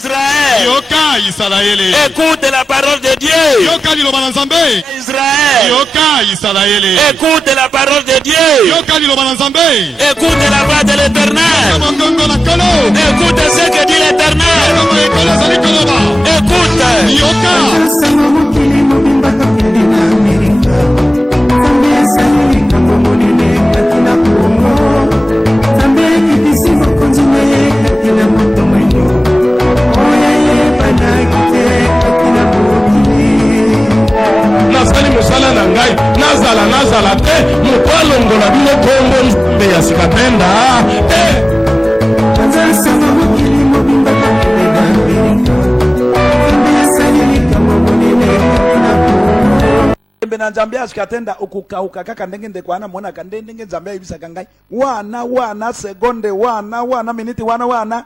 Israël. Écoute la parole de Dieu. Israël. Écoute la parole de Dieu. Écoute la voix de l'Éternel. Écoute ce que dit l'Éternel. Écoute. nazala te mokwalongola bino kombo nzambe ya sikatenda na nzambe asikatenda okukauka kaka ndenge ndekwana mona kandenge nzambe ibisaka ngai wana sekonde wana miniti wana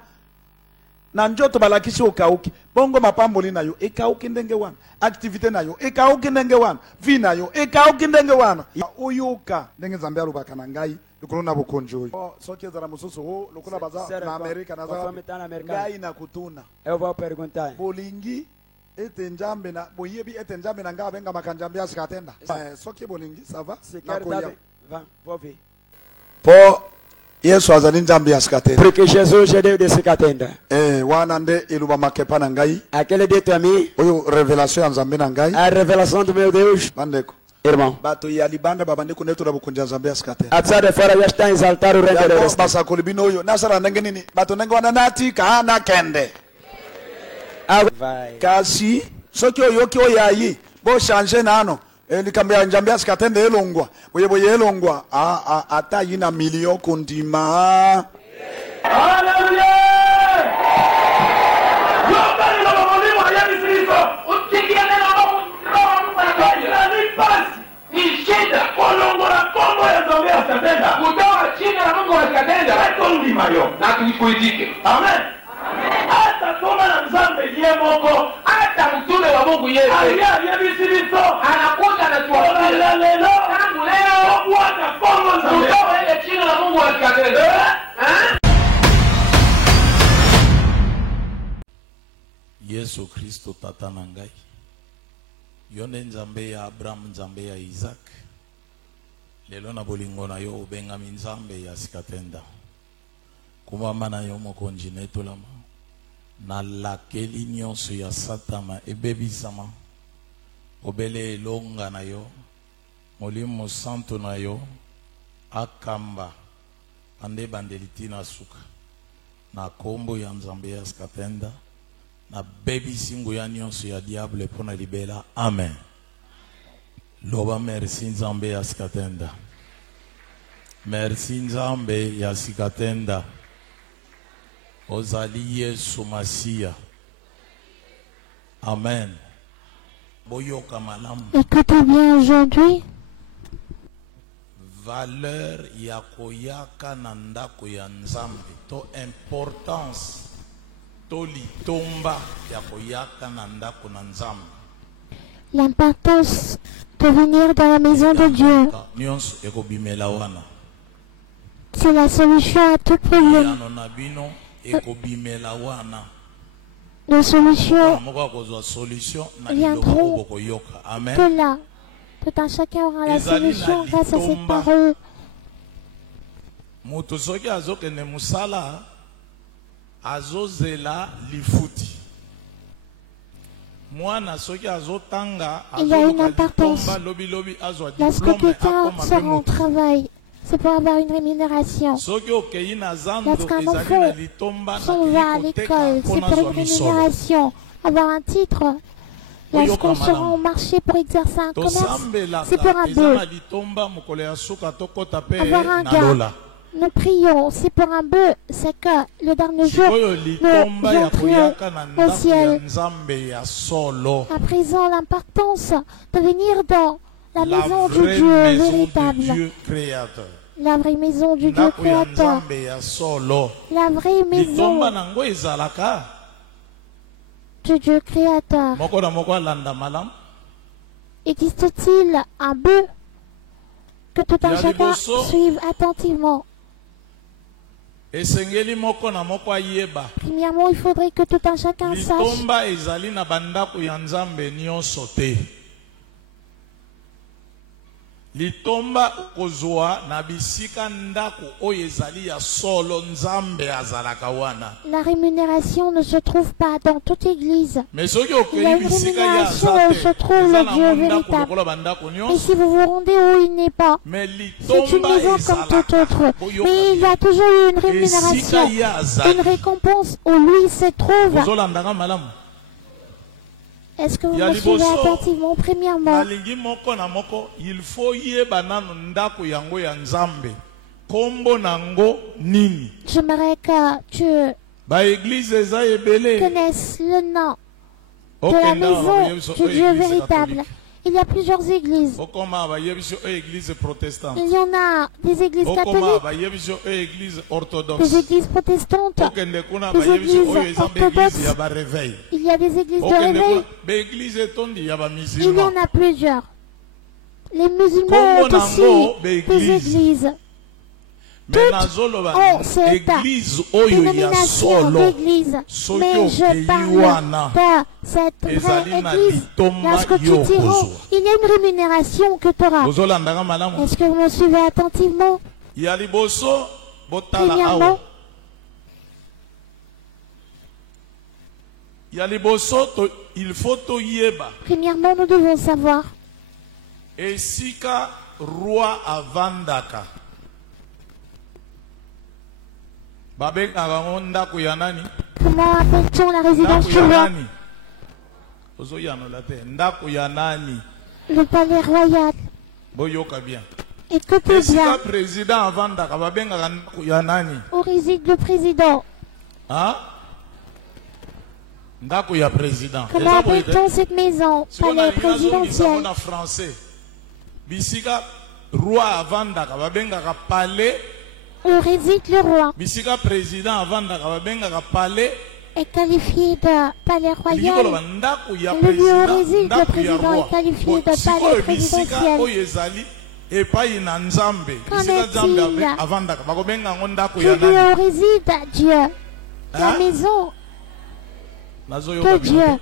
na njoto balakisi okauki bongo mapamboli nayo ekauki ndenge wana activité nayo ekauki ndenge wana vi nayo ekauki ndenge wana oyuka ndenge nzambe alobaka na ngai lokolo na bokonjo oyo soki ezala mosusu lokola baza na Amerika na ngai na kutuna bolingi ete njambe na boyebi ete njambe na ngai abenga makanjambe asikatenda soki bolingi sava nakoya po Yesu azali nzambe asikatenda. Pour que Jésus j'aide de sikatenda. Wana nde eluba makepa na ngai. Aquele de tami. Oyo révélation ya nzambe na ngai. A révélation de meu Deus. Bandeko. Irmão. Bato ya libanda babandeko neto na bukunja nzambe asikatenda. Atsa de fora ya está exaltar o rei de Deus. Basa kolibino oyo nasara ndenge nini? Bato ndenge wana nati kana kende. Kasi soki oyoki oyayi bo changer nano. Likambe ya njambe asikatenda elongwa boye elongwa ata yina milio kundima. Haleluya! Yomba ni baba mwalimu wa Yesu Kristo. Ukikia neno la Mungu ni pasi. Ni shida kolongola kombo ya nzambe asikatenda. Kutoa chini la Mungu asikatenda. Haiko ndima yo. Na tuikuitike. Amen. Hata toma na nzambe ye moko hata mtume wa Mungu Yesu aliyebisibito anakuja na tuwapia leo tangu leo kuwata kongo nzambe kutoa ile chini la Mungu asikatenda. Yesu Kristo tata na ngai yone nzambe ya Abraham nzambe ya Isaac lelo na bolingo na yo ubenga nzambe ya sikatenda kumama na yo mokonzi netolama na lakeli nyonso ya satana ebebisama obele elonga na yo molimo santo na yo akamba ande bandeliti na suka na kombo ya nzambe ya sikatenda na bebisi nguya nyonso ya diable pona libela amen loba merci nzambe ya sikatenda merci nzambe ya sikatenda ozali Yesu Masia amen boyoka malamu. Écoutez bien aujourd'hui. Valeur ya koyaka na ndako ya nzambe to importance to litomba ya koyaka na ndako na nzambe. L'importance de venir dans la maison de Dieu. Nyonso ekobimela wana. C'est la solution à tout problème. La solution viendront de là. Tout un chacun aura la solution grâce à cette parole. Il y a une importance. Lorsque quelqu'un sera au travail, c'est pour avoir une rémunération. Lorsqu'un enfant s'en va à l'école, c'est pour une rémunération. Avoir un titre. Lorsqu'on sera au marché pour exercer un commerce, c'est pour un bœuf. Avoir un gars, nous prions, c'est pour un bœuf. C'est que le dernier jour, nous entrions au ciel. À présent, l'importance de venir dans la maison du Dieu véritable. La vraie maison du Dieu créateur. La vraie maison du Dieu créateur. Existe-t-il un bœuf que tout un chacun suive attentivement? Premièrement, il faudrait que tout un chacun sache litomba kozwa na bisika ndako oyo ezali ya solo nzambe azalaka wana. La rémunération ne se trouve pas dans toute église. Mais il y a une rémunération où se trouve le Dieu véritable. Et si vous vous rendez où il n'est pas, c'est une maison comme toute autre. Mais il y a toujours eu une rémunération, une récompense où lui se trouve. Est-ce que vous me suivez attentivement? Premièrement, il faut j'aimerais que tu connaisses le nom de la maison du Dieu véritable. Il y a plusieurs églises. Il y en a des églises catholiques, des églises protestantes, des églises orthodoxes. Il y a des églises de réveil. Il y en a plusieurs. Les musulmans ont aussi des églises. Toutes ont cette dénomination d'église. Mais je parle de cette vraie église. Lorsque tu t'y rends, il y a une rémunération que tu auras. Est-ce que vous me suivez attentivement? Premièrement, nous devons savoir roi avandaka. Comment appelle-t-on la résidence du roi? Le palais royal. Écoutez bien. Où réside le président? Comment appelle-t-on cette maison? Palais présidentiel. Où réside le roi est qualifié de palais royal. Le lieu où réside le président est qualifié de palais présidentiel. Qu'en est-il du lieu où réside Dieu? La maison de Dieu.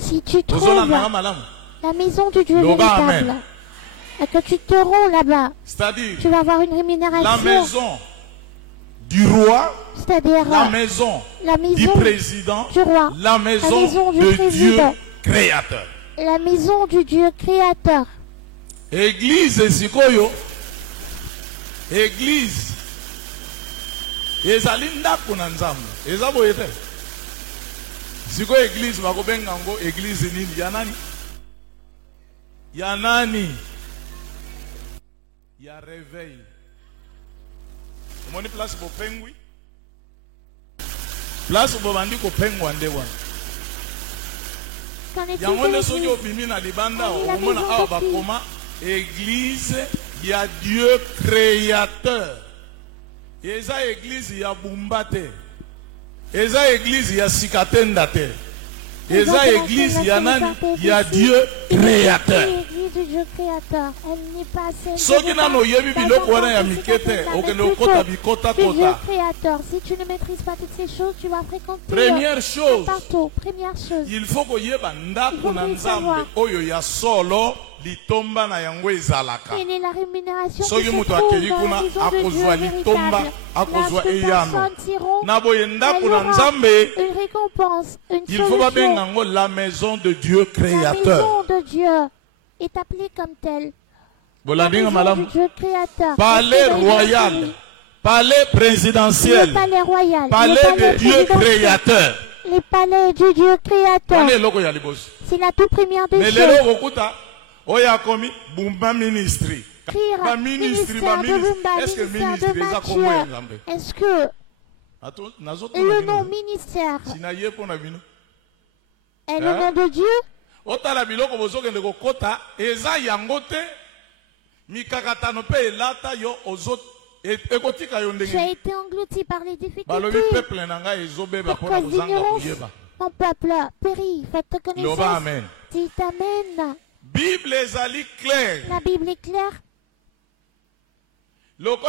Si tu trouves la maison du Dieu véritable et que tu te rends là-bas, tu vas avoir une rémunération. La maison du roi, c'est-à-dire la maison du président, du roi, la maison du Dieu créateur. La maison du Dieu créateur. Église sikoyo, église ezali ndako na nzambe eza boye te siko église bakobenga ngo église nini ya nani ya réveil omoni place bopengwi place bobandi kopengwa nde wana yango nde soki obimi na libanda omona awa bakoma église ya Dieu créateur. Eza église ya bumba te. Eza église ya sikatenda te. Eza église ya nani? Ya Dieu créateur. Soki nano yebi biloko wana ya mikete, okende okota bikota kota. Si tu ne maîtrises pas toutes ces choses, tu vas fréquenter première chose, partout. Première chose, il faut koyeba ndako na nzambe oyo ya solo litomba na yango ezalaka. Quelle est la rémunération soki mutu akeli kuna akozwa litomba akozwa eyano na boye ndako na nzambe une récompense, une il faut babenga ngo la maison de Dieu créateur. La maison de Dieu est appelée comme telle. La maison de Dieu créateur. Palais royal, palais présidentiel, palais royal, palais de Dieu créateur. Les palais du Dieu créateur. C'est la toute première des choses. Oya komi bumba ministry. Ba ministry ba ministry. Est-ce que ministry eza komo nzambe? Est-ce que le nom ministère est le nom de Dieu? Otala biloko bozokende kokota eza yango te mikakatano pe elata yo J'ai été englouti par les difficultés. Pourquoi d'ignorance, mon peuple périt. Faites connaissance. Dites Amen. Bible est claire. La Bible est claire. Comme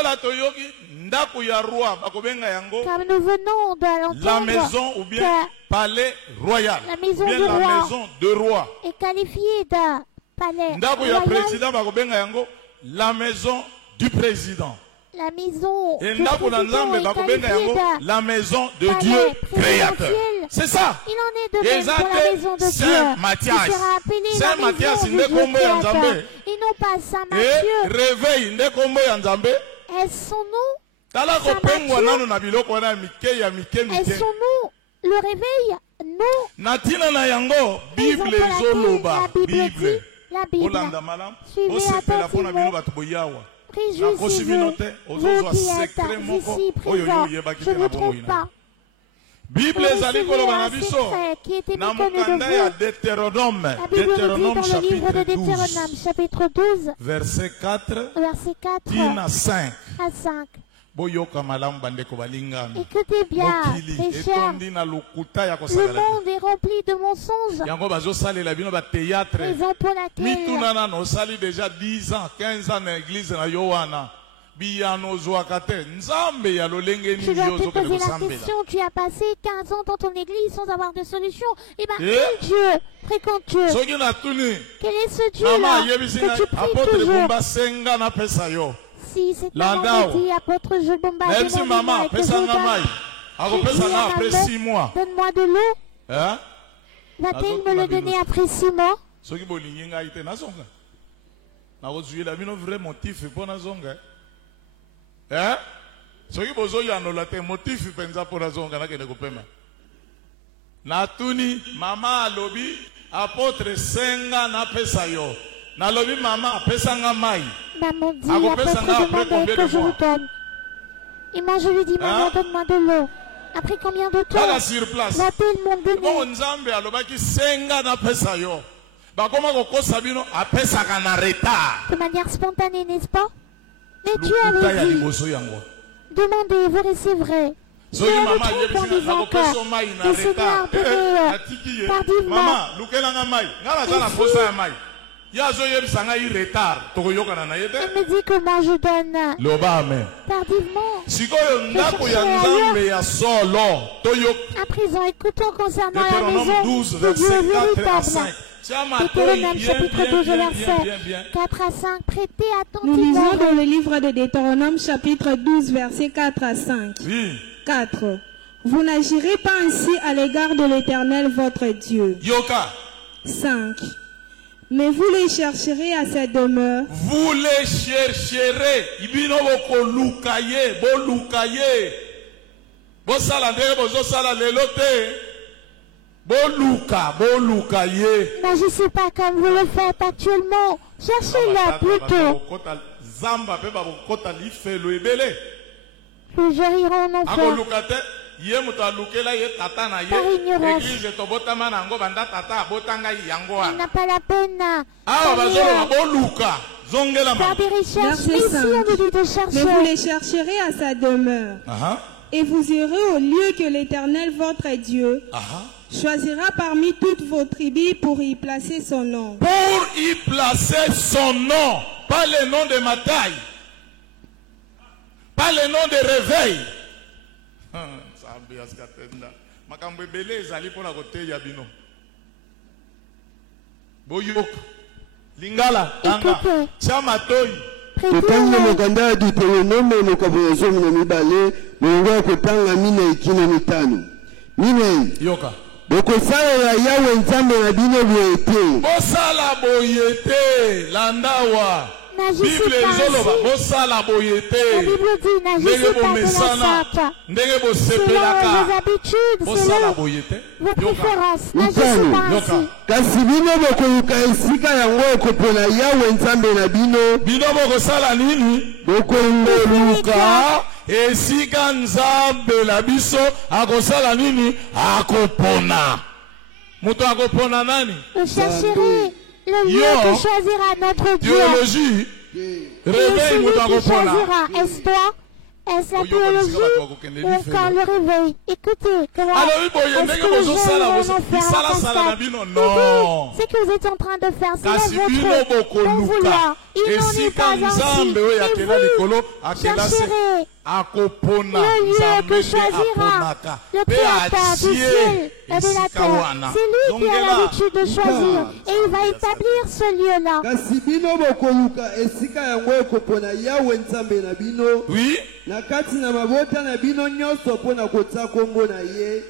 nous venons de l'entendre, la maison ou bien palais royal, la maison, ou bien la maison de roi est qualifiée de palais royal. La maison du président. La maison et du président est qualifiée de la maison de Dieu créateur. C'est ça. Il en est de même pour la maison de Dieu. Qui sera appelée la maison de Dieu créateur. Et non pas Saint Matthieu. Réveil, Est-ce son nom? Est-ce son nom? Le réveil? Non. Bible. La Bible. Suivez attentivement. Réjouissez-vous, vous qui êtes ici présents, je ne vous trompe pas. Bible un secret qui était méconnu de vous. La Bible nous dit dans le livre de Deutéronome, chapitre 12, verset 4 à 5. Écoutez bien, mes chers, le monde est rempli de mensonges. Raison pour laquelle déjà 10 ans, 15 ans dans l'église. Tu dois te poser la question, tu as passé 15 ans dans ton église sans avoir de solution. Eh bien, quel Dieu fréquentes-tu? Quel est ce Dieu-là que tu pries toujours? Si cette maman me dit, apôtre Jobomba, donne-moi de l'eau, va-t-elle me le donner après 6 mois? Natuni mama alobi apôtre senga na pesa yo. Nalobi mama pesanga mai. Maman dit apôtre demande que je lui donne. Et moi je lui dis maman donne-moi de l'eau. Après combien de temps va-t-elle m'en donner? Bon nzambe alobaki senga na pesa yo. Ba koma kokosa bino apesa kana retard. De manière spontanée, n'est-ce pas? Mais Dieu avait dit, demandez, vous recevrez. Dieu me trompe en disant que le Seigneur donnait tardivement. Elle me dit que moi je donne tardivement. À présent, écoutons concernant la maison de Dieu véritable. Deutéronome chapitre 12 verset 4 à 5. Prêtez attentivement. Nous lisons dans le livre de Deutéronome chapitre 12 verset 4 à 5. Oui. 4. Vous n'agirez pas ainsi à l'égard de l'Éternel votre Dieu. 5. Mais vous les chercherez à cette demeure. Vous les chercherez. N'agissez pas comme vous le faites actuellement. Cherchez-la plutôt. Vous gérirez en enfer. Par ignorance. Il n'a pas la peine faire des recherches. Mais ici on nous dit de chercher. Mais vous les chercherez à sa demeure. Et vous irez au lieu que l'Éternel votre Dieu choisira parmi toutes vos tribus pour y placer son nom. Pour y placer son nom. Pas le nom de ma taille. Pas le nom de réveil. Lingala, Tanga, Chamatoi. Kutanga mukanda ya Deuteronome mukabozo mnamibale mungu kutanga mine ikina mitano. Mine. Yoka. Bokosala ya Yawe nzambe na bino boyete. Bosala boyete landawa. Bible ezoloba bosala boyete. La Bible dit n'agissez pas de la sorte. Selon vos habitudes, selon vos préférences. N'agissez pas ainsi. Kasi bino bokoyuka esika yango okopona Yawe nzambe na bino. Bino bokosala nini? Bokoluka esika nzambe la biso akosala nini? Akopona. Muto akopona nani? Vous chercherez le lieu que choisira notre Dieu. Théologie. Réveille, mon choisira. Est-ce toi? Est-ce la théologie ou encore le réveil? Écoutez, comment est-ce que je vais faire un constat? C'est que vous êtes en train de faire, c'est votre bon vouloir. Il n'en est pas ainsi. Et vous chercherez le lieu que choisira le Créateur du ciel et de la terre. C'est lui qui a l'habitude de choisir et il va établir ce lieu-là. Oui. Nakati na mabota na bino nyoso pona kotsa kombo na ye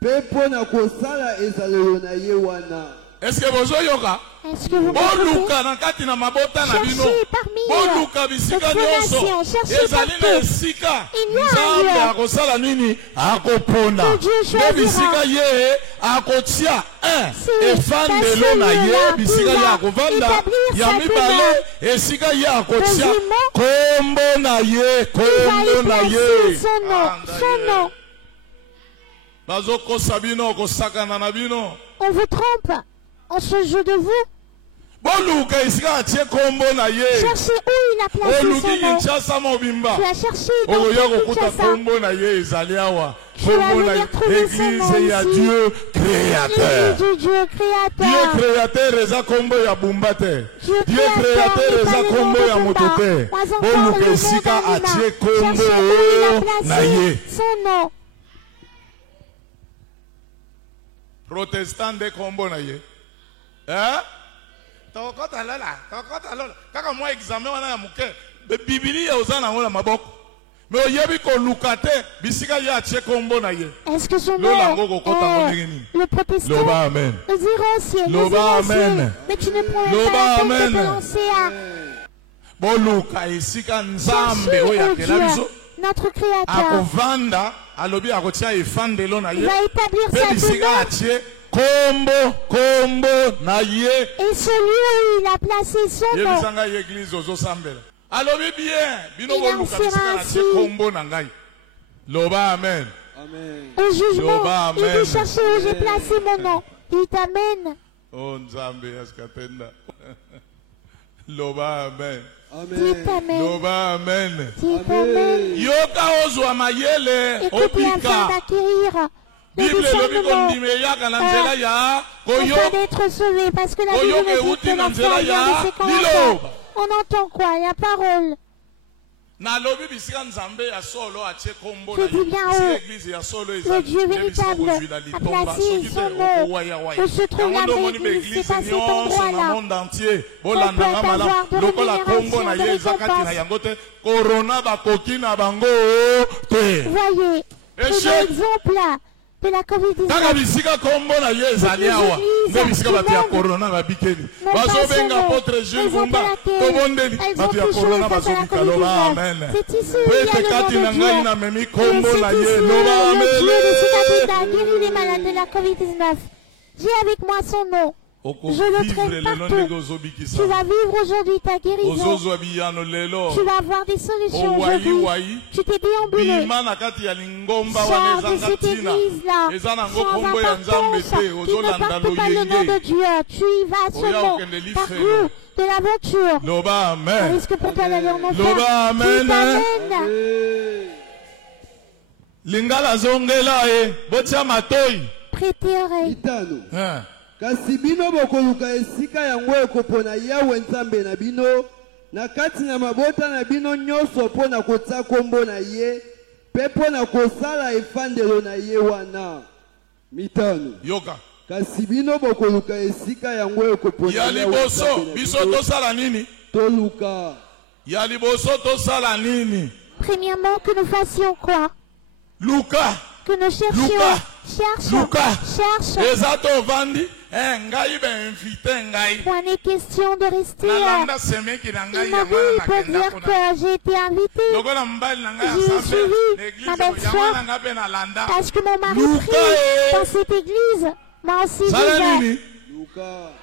pe pona kosala ezalelo na ye wana. Est-ce que vous yoka? Boluka nakati na mabota na bino. Boluka bisika nyoso. Ezalina esika. Nzambe akosala nini? Akopona. Me bisika ye akotia efandelo na ye bisika ye akovanda. Ya mibale esika ye akotia kombo na ye, kombo na ye. Son nom. Bazoko sabino kosakana na bino. On vous trompe. On se joue de vous. Cherchez où il a placé son nom. Tu as cherché dans Kinshasa. Tu vas venir trouver son nom ici. Dieu créateur. Dieu créateur. Dieu créateur eza kombo ya Bumbate. Dieu créateur eza kombo ya Motote. Boluka esika atie kombo na ye. Son nom. Protestant de kombo na ye. Hein? Tokota lola. Kaka moi examen wana ya muke. Be Biblia ozana ngona maboko. Me oyebi ko lukate bisika ya tie kombo na ye. Est-ce que son nom le protestant? Loba amen. Nous irons au ciel. Loba amen. Mais tu ne pourrais pas te lancer à Boluka esika nzambe oya kelabiso. Notre créateur. Akovanda alobi akotia efandelo na ye. Il va établir sa demeure. Kombo na ye. Et celui où il a placé son nom. Alobi bien. Bino boluka bisika na tie kombo na ngai. Loba amen. Au jugement, il dit chercher où j'ai placé mon nom. Il t'amène. Oh Nzambe yaskatenda. Loba amen. Amen. Loba amen. Yoka ozwa mayele opika. Bible d'être sauvé parce que la Bible dit que l'enfant vient de ses commentaires. On entend quoi? La parole. Je dis bien le Dieu véritable a placé son nom où se trouve la vraie église. C'est à cet endroit-là qu'on peut avoir de rémunération de récompense. Voyez, c'est l'exemple de la COVID-19. C'est ici où il y a le nom de Dieu. C'est ici où le Dieu de a guéri les malades de la COVID-19. J'ai avec moi son nom. Je le traite partout. Tu vas vivre aujourd'hui ta guérison. Tu vas avoir des solutions aujourd'hui. Tu t'es déambulé. Sors de cette église-là. Sans importance qui ne porte pas le nom de Dieu. Tu y vas seulement par goût de l'aventure. Un risque pour toi d'aller en enfer. Qui t'amène. Lingala zongela botia matoi. Prêtez oreille. Kasi bino bokoluka esika yango ekopona Yawe Nzambe na bino na kati na mabota na bino nyonso pona kotsa kombo na ye pe pona kosala efandelo na ye wana. Mitano. Yoka. Kasi bino bokoluka esika yango ekopona ya liboso biso tosala nini? Toluka. Ya liboso tosala nini? Premièrement que nous fassions quoi? Luka. Que nous cherchions. Cherche. Ezato vandi. Point n'est question de rester. Il m'a dit, il peut dire que j'ai été invité. J'ai suivi ma belle-sœur parce que mon mari prie dans cette église. Moi aussi, je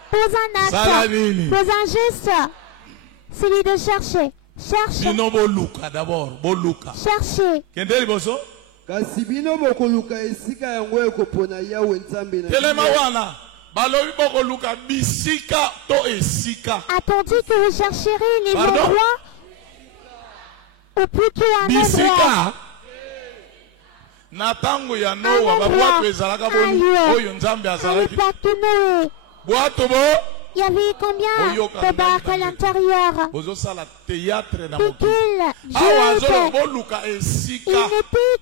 pose un acte, pose un geste. Celui de chercher. Cherche. Cherchez. Kasi bino bokoluka esika yango ekopona Yawe Nzambe na telema wana A-t-on dit que vous chercherez les endroits ou plutôt un endroit? Natango ya Noa babwatu ezalaka boni oyo Nzambe azalaki. Il y avait combien de barques à l'intérieur? Il n'était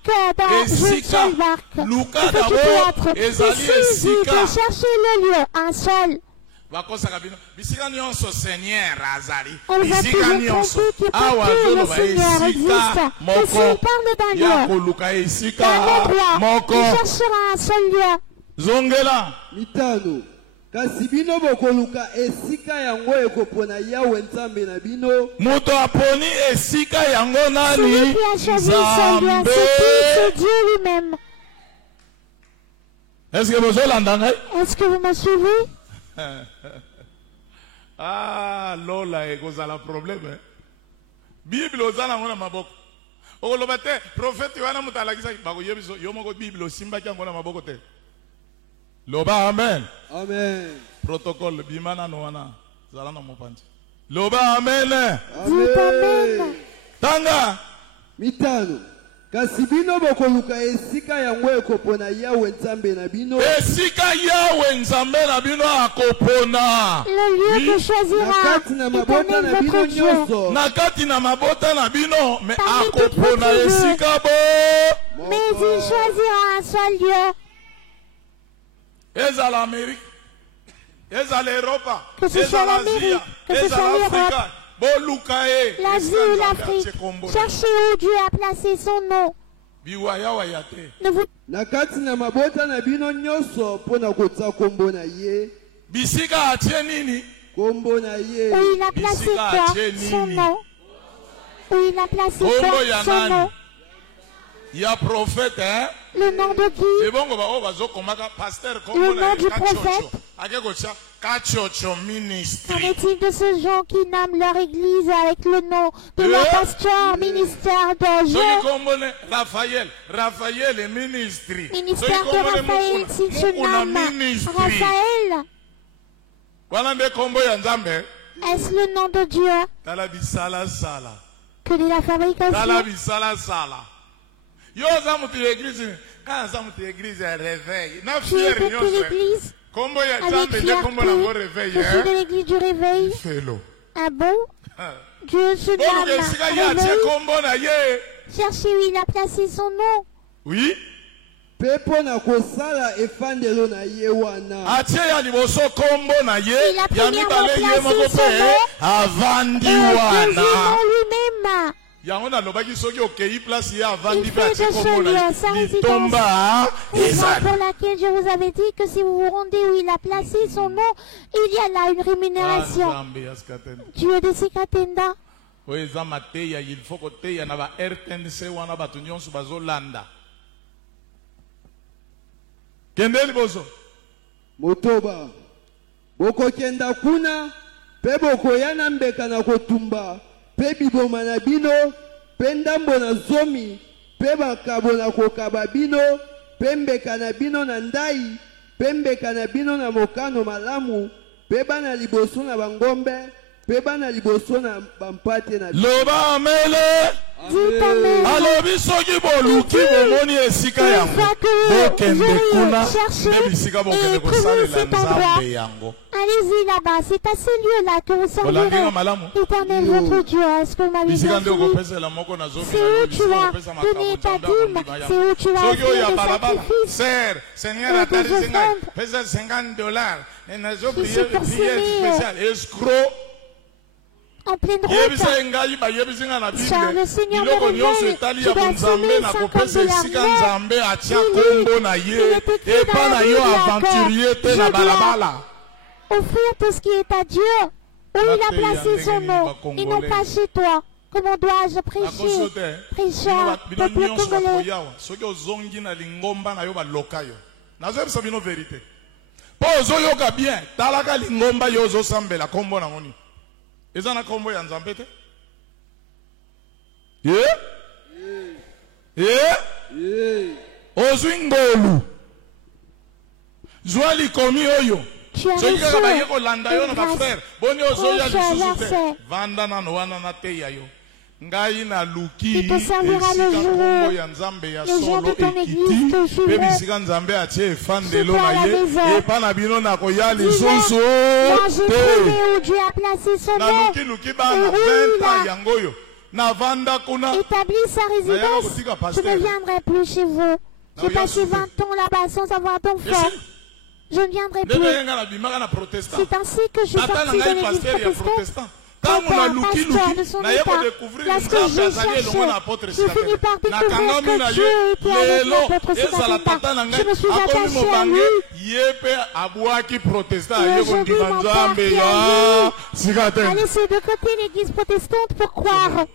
que dans une seule barque. Ici, vous cherchez le lieu, un seul. On va toujours compter que partout le Seigneur existe. Et s'il parle d'un lieu, d'un endroit, il cherchera un seul lieu. Zongela mitano kasi bino bokoluka esika yango ekopona Yawe Nzambe na bino. Moto aponi esika yango nani? Celui qui a choisi ce lieu, c'est Dieu lui-même. Est-ce que vous me suivez? Ah, Lola, c'est un problème. Bible ozana ngona maboko. Okolobate prophète wana mutalakisa bakoyebiso yomoko Bible simba kyangona maboko te. Loba amen. Amen. Protocole bimana no wana zalana mopanzi. Loba amen. Amen. Tanga mitano kasi bino bokoluka esika yango ekopona Yawe Nzambe na bino. Esika Yawe Nzambe na bino akopona. Le lieu que choisira l'Éternel votre Dieu. Nakati na mabota na bino mais akopona esika bo. Mais il choisira un seul lieu. Eza l'Amérique, eza l'Europe, que ce soit l'Amérique, que ce soit l'Europe, l'Asie ou l'Afrique, cherchez où Dieu a placé son nom. Ne vous... Nakati na mabota na bino nyoso pona kotsa kombo na ye. Bisika atie nini? Kombo na ye. Où il a placé quoi? Son nom. Où il a placé quoi? Son nom. Il y a prophète, hein? Le nom de qui? Le nom du prophète. Qu'en est-il de ces gens qui nomment leur église avec le nom de leur pasteur, ministère de Dieu? Raphaël ministère de Raphaël, s'il se nomme Raphaël. Est-ce le nom de Dieu? Que de la fabrication. Yo zamuti l'église, quand zamuti l'église réveil. Na tu es de l'église avec fierté. Je suis de l'église du réveil. Ah bon? Dieu se nomme réveil. Cherchez où il a placé son nom. Oui. Pepo na kosala efandelo na ye wana. Atie ya liboso kombo na ye. Il a premièrement placé son nom. Avandi wana. Lui-même. Il fait de ce lieu sa résidence. Raison pour laquelle je vous avais dit que si vous vous rendez où il a placé son nom, il y a là une rémunération. Dieu de Sikatenda. Il faut que tu aies un RTNC ou un bâtonnion sur Bazolanda. Kendeli bozo. Motoba. Boko kenda kuna. Pebo koyana mbeka na kotumba. Pe biboma na bino, pe ndambo na zomi, pe bakabo na kokaba bino, pe mbeka na bino na ndai, pe mbeka na bino na mokano malamu, pe bana liboso na bangombe, pe bana liboso na bampate na bino. Loba amele. Alobi soki boluki bomoni esika yango. Bokende kuna. Nebisika bokende kosalela Nzambe yango. Allez-y là-bas, c'est à ces lieux-là que vous servirez l'Éternel votre Dieu. Est-ce que vous m'avez bien suivi? C'est où tu vas donner ta dîme, c'est où tu vas offrir des sacrifices et des offrandes. Si c'est pour s'aimer en pleine route, car le Seigneur me révèle, tu dois s'aimer 50 $. Il est écrit dans la Bible que je dois offrir tout ce qui est à Dieu, où il a placé son nom, et non pas chez toi. Comment dois-je prêcher? Prêcheur, peuple congolais. Bien, talaka lingomba yozo sambela kombo na ngoni. Ezana kombo ya Nzambe te? Ozwi ngolu. Zwali komi oyo. tu as reçu une grâce qui te servira le jour. Les gens de ton église te suivront. Si tu es à la maison, là j'ai trouvé où Dieu a placé son nom. Et où il a établi sa résidence. Je ne viendrai plus chez vous. J'ai passé 20 ans là-bas sans avoir d'enfant. Je ne viendrai plus. C'est ainsi que je suis sorti de l'église protestante. Pasteur de son état, lorsque j'ai cherché, j'ai fini par découvrir que Dieu était avec l'apôtre Sikatenda. Je me suis attaché à lui. Et aujourd'hui, mon père qui a laissé de côté l'église protestante pour croire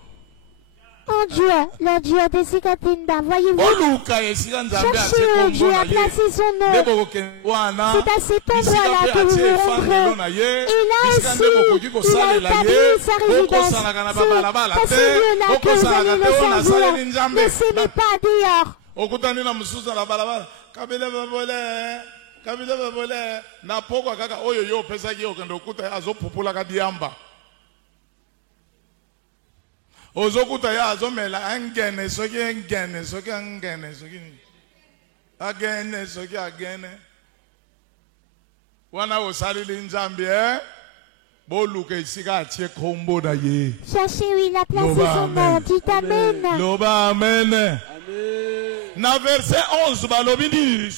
en Dieu, le Dieu de Sikatenda. Voyez-vous, cherchez où Dieu a placé son nom. C'est à cet endroit-là que vous vous rendrez. Et là aussi, il a établi sa résidence. C'est à ce lieu-là que vous allez le servir. Ne s'aimez pas dehors. Ozokuta ya azomela angene soki angene soki agene wana osalili nzambi boluka isika atie kombo na ye. Cherchez où il a placé son nom. Dites amen. Loba amen. Na verset 11 balobi ni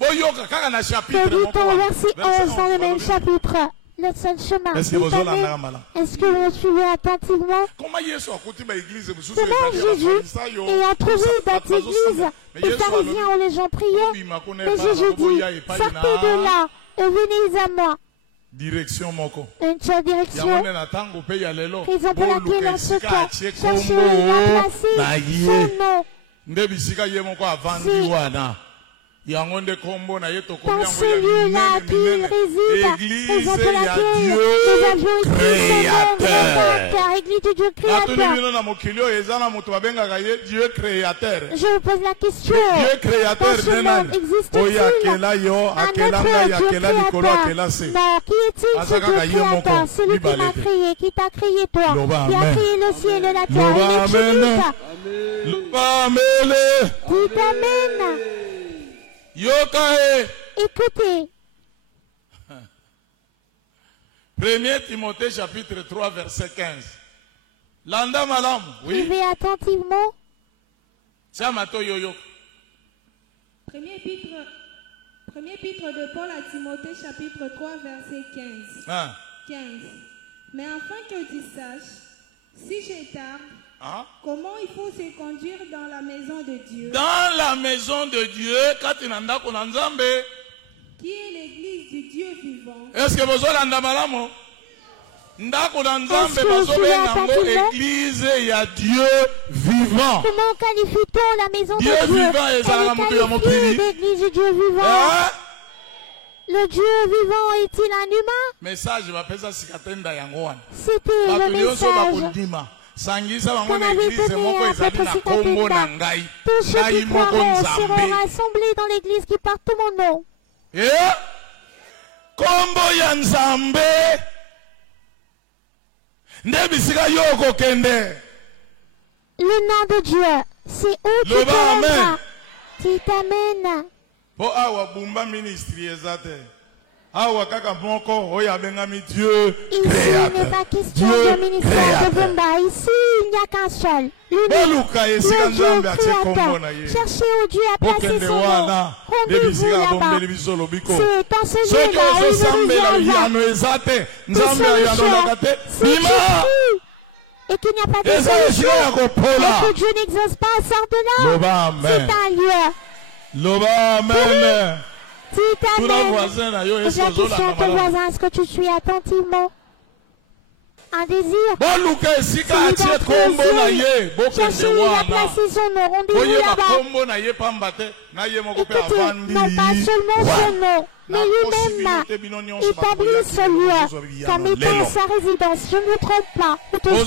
boyoka kaka na chapitre moko. Au verset 11 dans le même chapitre. Le seul chemin. Est-ce que vous suivez attentivement? Comment Jésus, ayant trouvé d'autres églises, les pharisiens où les gens priaient, mais Jésus dit, sortez de là et venez à moi. Direction moko. Une seule direction. Raison pour laquelle en ce cas, cherchez où il a placé son nom. Dans ce lieu-là qu'il réside, raison pour laquelle nous avions écrit son nom, Église du Dieu créateur. Je vous pose la question, dans ce monde existe-t-il un autre Dieu créateur? Non, qui est-il ce Dieu créateur? Celui qui m'a créé, qui t'a créé toi, qui a créé le ciel et la terre. Il est unique. Dites amen. Écoutez. 1 Timothée chapitre 3 verset 15. Landa malam. Oui. Suivez attentivement. Premier épître de Paul à Timothée chapitre 3 verset 15. 15. Mais afin que tu saches, si je tarde, comment il faut se conduire dans la maison de Dieu. Dans la maison de Dieu, qui est l'église du Dieu vivant. Est-ce que vous avez malamo? Ndako na Nzambe bazobenga église ya Dieu vivant. Comment qualifie-t-on la maison de Dieu? Dieu vivant est l'église du Dieu vivant. Le Dieu vivant est-il un humain? Message va pesa Sikatenda yango wana. C'était le message. Sangisa bango na église moko ezali na kombo na ngai. Tous ceux qui croiront seront rassemblés dans l'église qui porte mon nom. Kombo ya Nzambe nde bisika yoko kende. Le nom de Dieu, c'est où tu te Dites amen. Po awa bumba ministry ezate. Awa kaka moko oya bengami Dieu créateur. Ici, il n'est pas question de ministère de Bumba. Ici, il n'y a qu'un seul. L'unique. Le Dieu créateur. Cherchez où Dieu a placé son nom. Rendez-vous là-bas. C'est dans ce lieu-là où il nous réserve. C'est Jésus. Et qu'il n'y a pas de solution. Et que Dieu n'exauce pas, sort de là. C'est un lieu. Loba amen. Dites amen. Pose la question à ton voisin, est-ce que tu suis attentivement? Un désir. Celui d'être cherchez où il a placé son nom. Rendez-vous là-bas. Écoutez, non pas seulement son nom, mais lui-même établit ce lieu comme étant sa résidence. Je ne me trompe pas. Je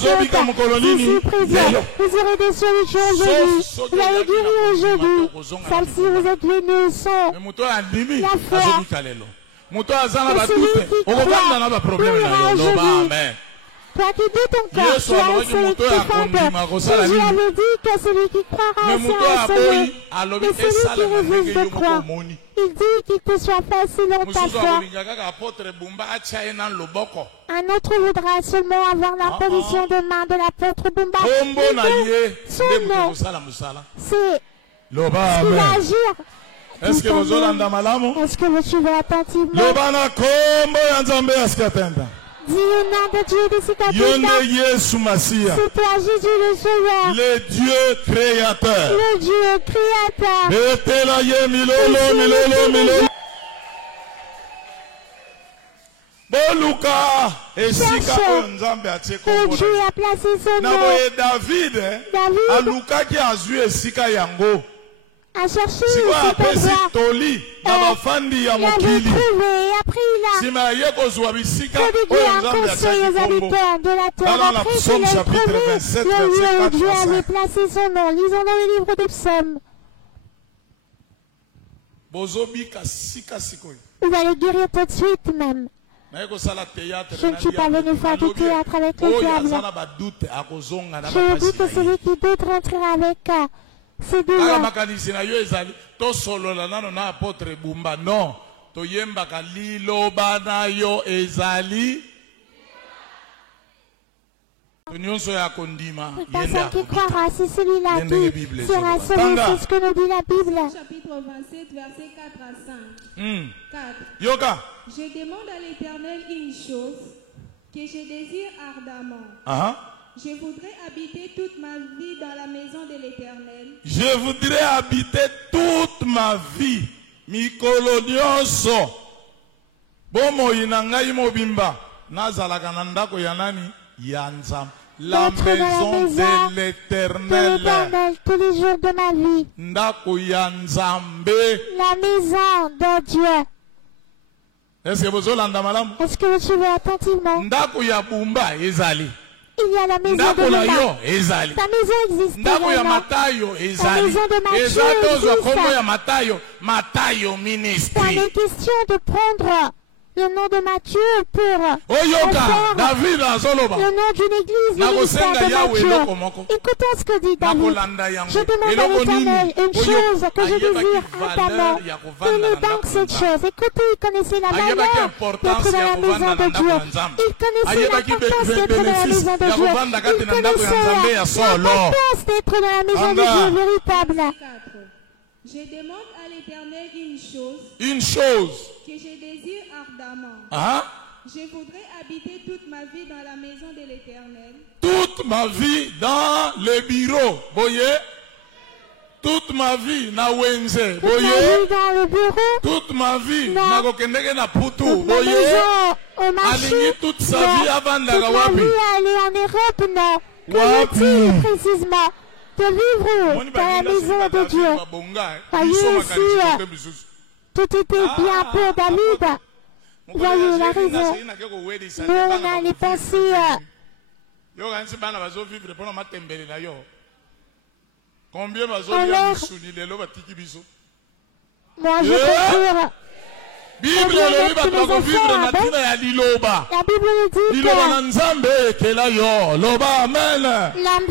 suis présent. Vous aurez des solutions aujourd'hui. Vous allez guérir aujourd'hui. Celles-ci vous êtes venues sont la foi. celui qui croit aujourd'hui. Toi qui dis ton corps, tu as un celui qui faible. Jésus avait dit que celui qui croira sera sauvé. Et celui qui refuse de croire, il dit qu'il te soit fait selon ta foi. Un autre voudra seulement avoir la position de main de l'apôtre Bumba. Son nom, c'est ce qui va agir. Est-ce que vous suivez attentivement? Dis le nom de Dieu de Sikatenda. C'est toi Jésus le Sauveur. Le Dieu créateur. Le Dieu créateur. Cherche que Dieu a placé son nom. David a cherché cet endroit. Il avait trouvé et après il a prodigué un conseil aux habitants de la terre. Après qu'il ait trouvé le lieu où Dieu avait placé son nom. Lisons dans le livre des Psaumes. Vous allez guérir tout de suite même. Je ne suis pas venu faire du théâtre avec le diable. Je vous dis que celui qui doute rentrera avec ces deux-là. Personne qui croira, c'est celui-là qui sera sauvé, c'est ce que nous dit la Bible. Chapitre 27, versets 4 à 5. 4. Je demande à l'Éternel une chose que je désire ardemment. Je voudrais habiter toute ma vie dans la maison de l'Éternel. Je voudrais habiter toute ma vie. Mikolo nyonso. Bomo inangai mobimba. Nazalaka na ndako ya nani? Ya Nzambe. La maison de l'Éternel. Tous les jours de ma vie. Ndako ya Nzambe. La maison de Dieu. Est-ce que vous suivez attentivement? Ndako ya Bumba ezali. Il y a la maison de Bumba. Ta maison existe. Ta maison de Matthieu existe. C'est une question de prendre le nom de Matthieu pour faire le nom d'une église, le ministère de Matthieu. Écoutons ce que dit David. Je demande à l'Éternel une chose que je désire ardemment. Il est donc cette chose. Écoutez, il connaissait la valeur d'être dans la maison de Dieu. Il connaissait l'importance d'être dans la maison de Dieu. Il connaissait l'importance d'être dans la maison de Dieu véritable. Je demande à l'Éternel une chose. Une chose. Que je désire ardemment. Je voudrais habiter toute ma vie dans la maison de l'Éternel. Toute ma vie dans le bureau. Voyez? Toute ma vie na wenze. Voyez? Dans le bureau. Toute ma vie na kokendeke na putu. Voyez? Aligner toute sa vie avant de la wapi. Aller en Europe, non. Que veut-il précisément? De vivre dans la maison de Dieu. Voyez ici, tout était bien pour David. Voyez la raison. Nous, on a les pensées. Moi, je peux dire. La Bible dit que l'homme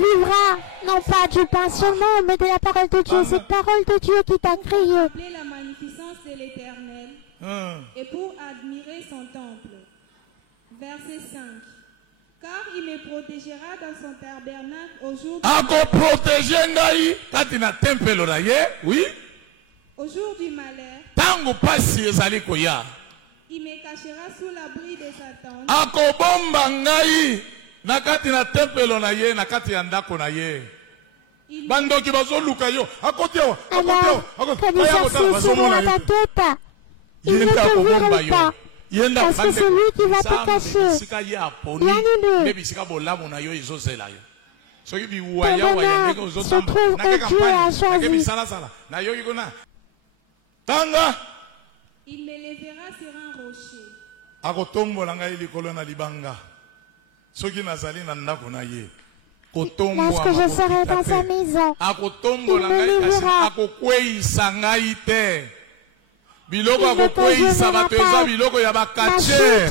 vivra non pas du pain seulement, mais de la parole de Dieu. Cette parole de Dieu qui t'a créé. La magnificence de l'Éternel et pour admirer son temple. Verset 5. Car il me protégera dans son tabernacle au jour au jour du malheur. Il me cachera sous l'abri de sa tente. Akobomba ngai nakati na tempelo na ye nakati ya ndako na ye. Bandoki bazoluka yo akoteo il ne te verra pas. Parce que c'est lui qui va te cacher. Bien-aimé, se trouve que Dieu a choisi. Tanga. Il me lèvera sur un rocher. Akotombola ngai likolo na libanga. Soki nazali na ndako na ye. Lorsque je serai dans sa maison, il me lèvera. biloko ya kokweyisa bato eza biloko ya bakacher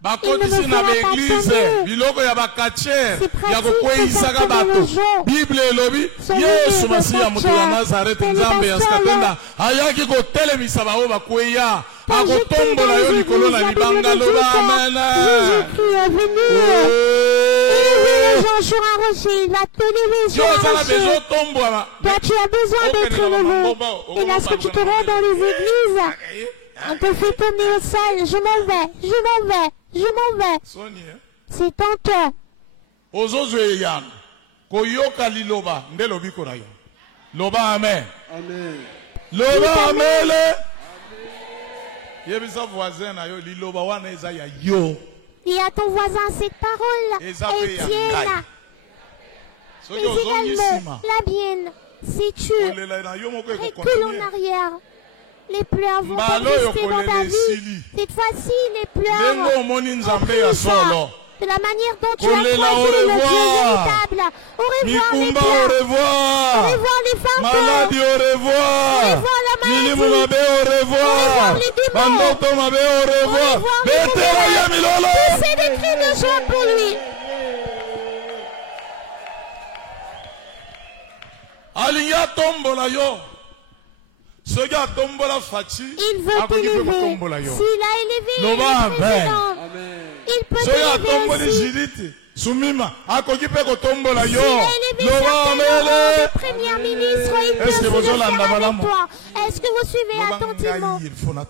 bakotisi na baeglize biloko ya bakacher ya kokweyisaka bato. Bible elobi Yesu masiya moto ya Nazarete nzambe ya sikatenda ayaki kotelemisa baoyo bakweya akotombola yo likolo na libanga. Loba amen. Les gens seront arrosés, la télévision arrosée. Toi, tu as besoin d'être élevé. Et lorsque tu te rends dans les églises, on te fait tourner au sol. Je m'en vais, je m'en vais, je m'en vais. C'est honteux. Loba amen. Loba amen. Et à ton voisin cette parole est tienne. Mais également la mienne. Si tu recules en arrière, les pleurs vont persister dans ta vie. Cette fois-ci, les pleurs ont pris ça. De la manière dont tu as croisé le Dieu véritable. Au revoir les pleurs. Au revoir les fantômes. Au revoir la maladie. Au revoir les démons. Au revoir les mauvais. C'est des cris de joie pour lui. Aliya tombola yo. Il veut t'élever. S'il a élevé le président, il peut t'élever aussi. S'il a élevé le premier ministre, il peut se le faire avec toi. Est-ce que vous suivez attentivement?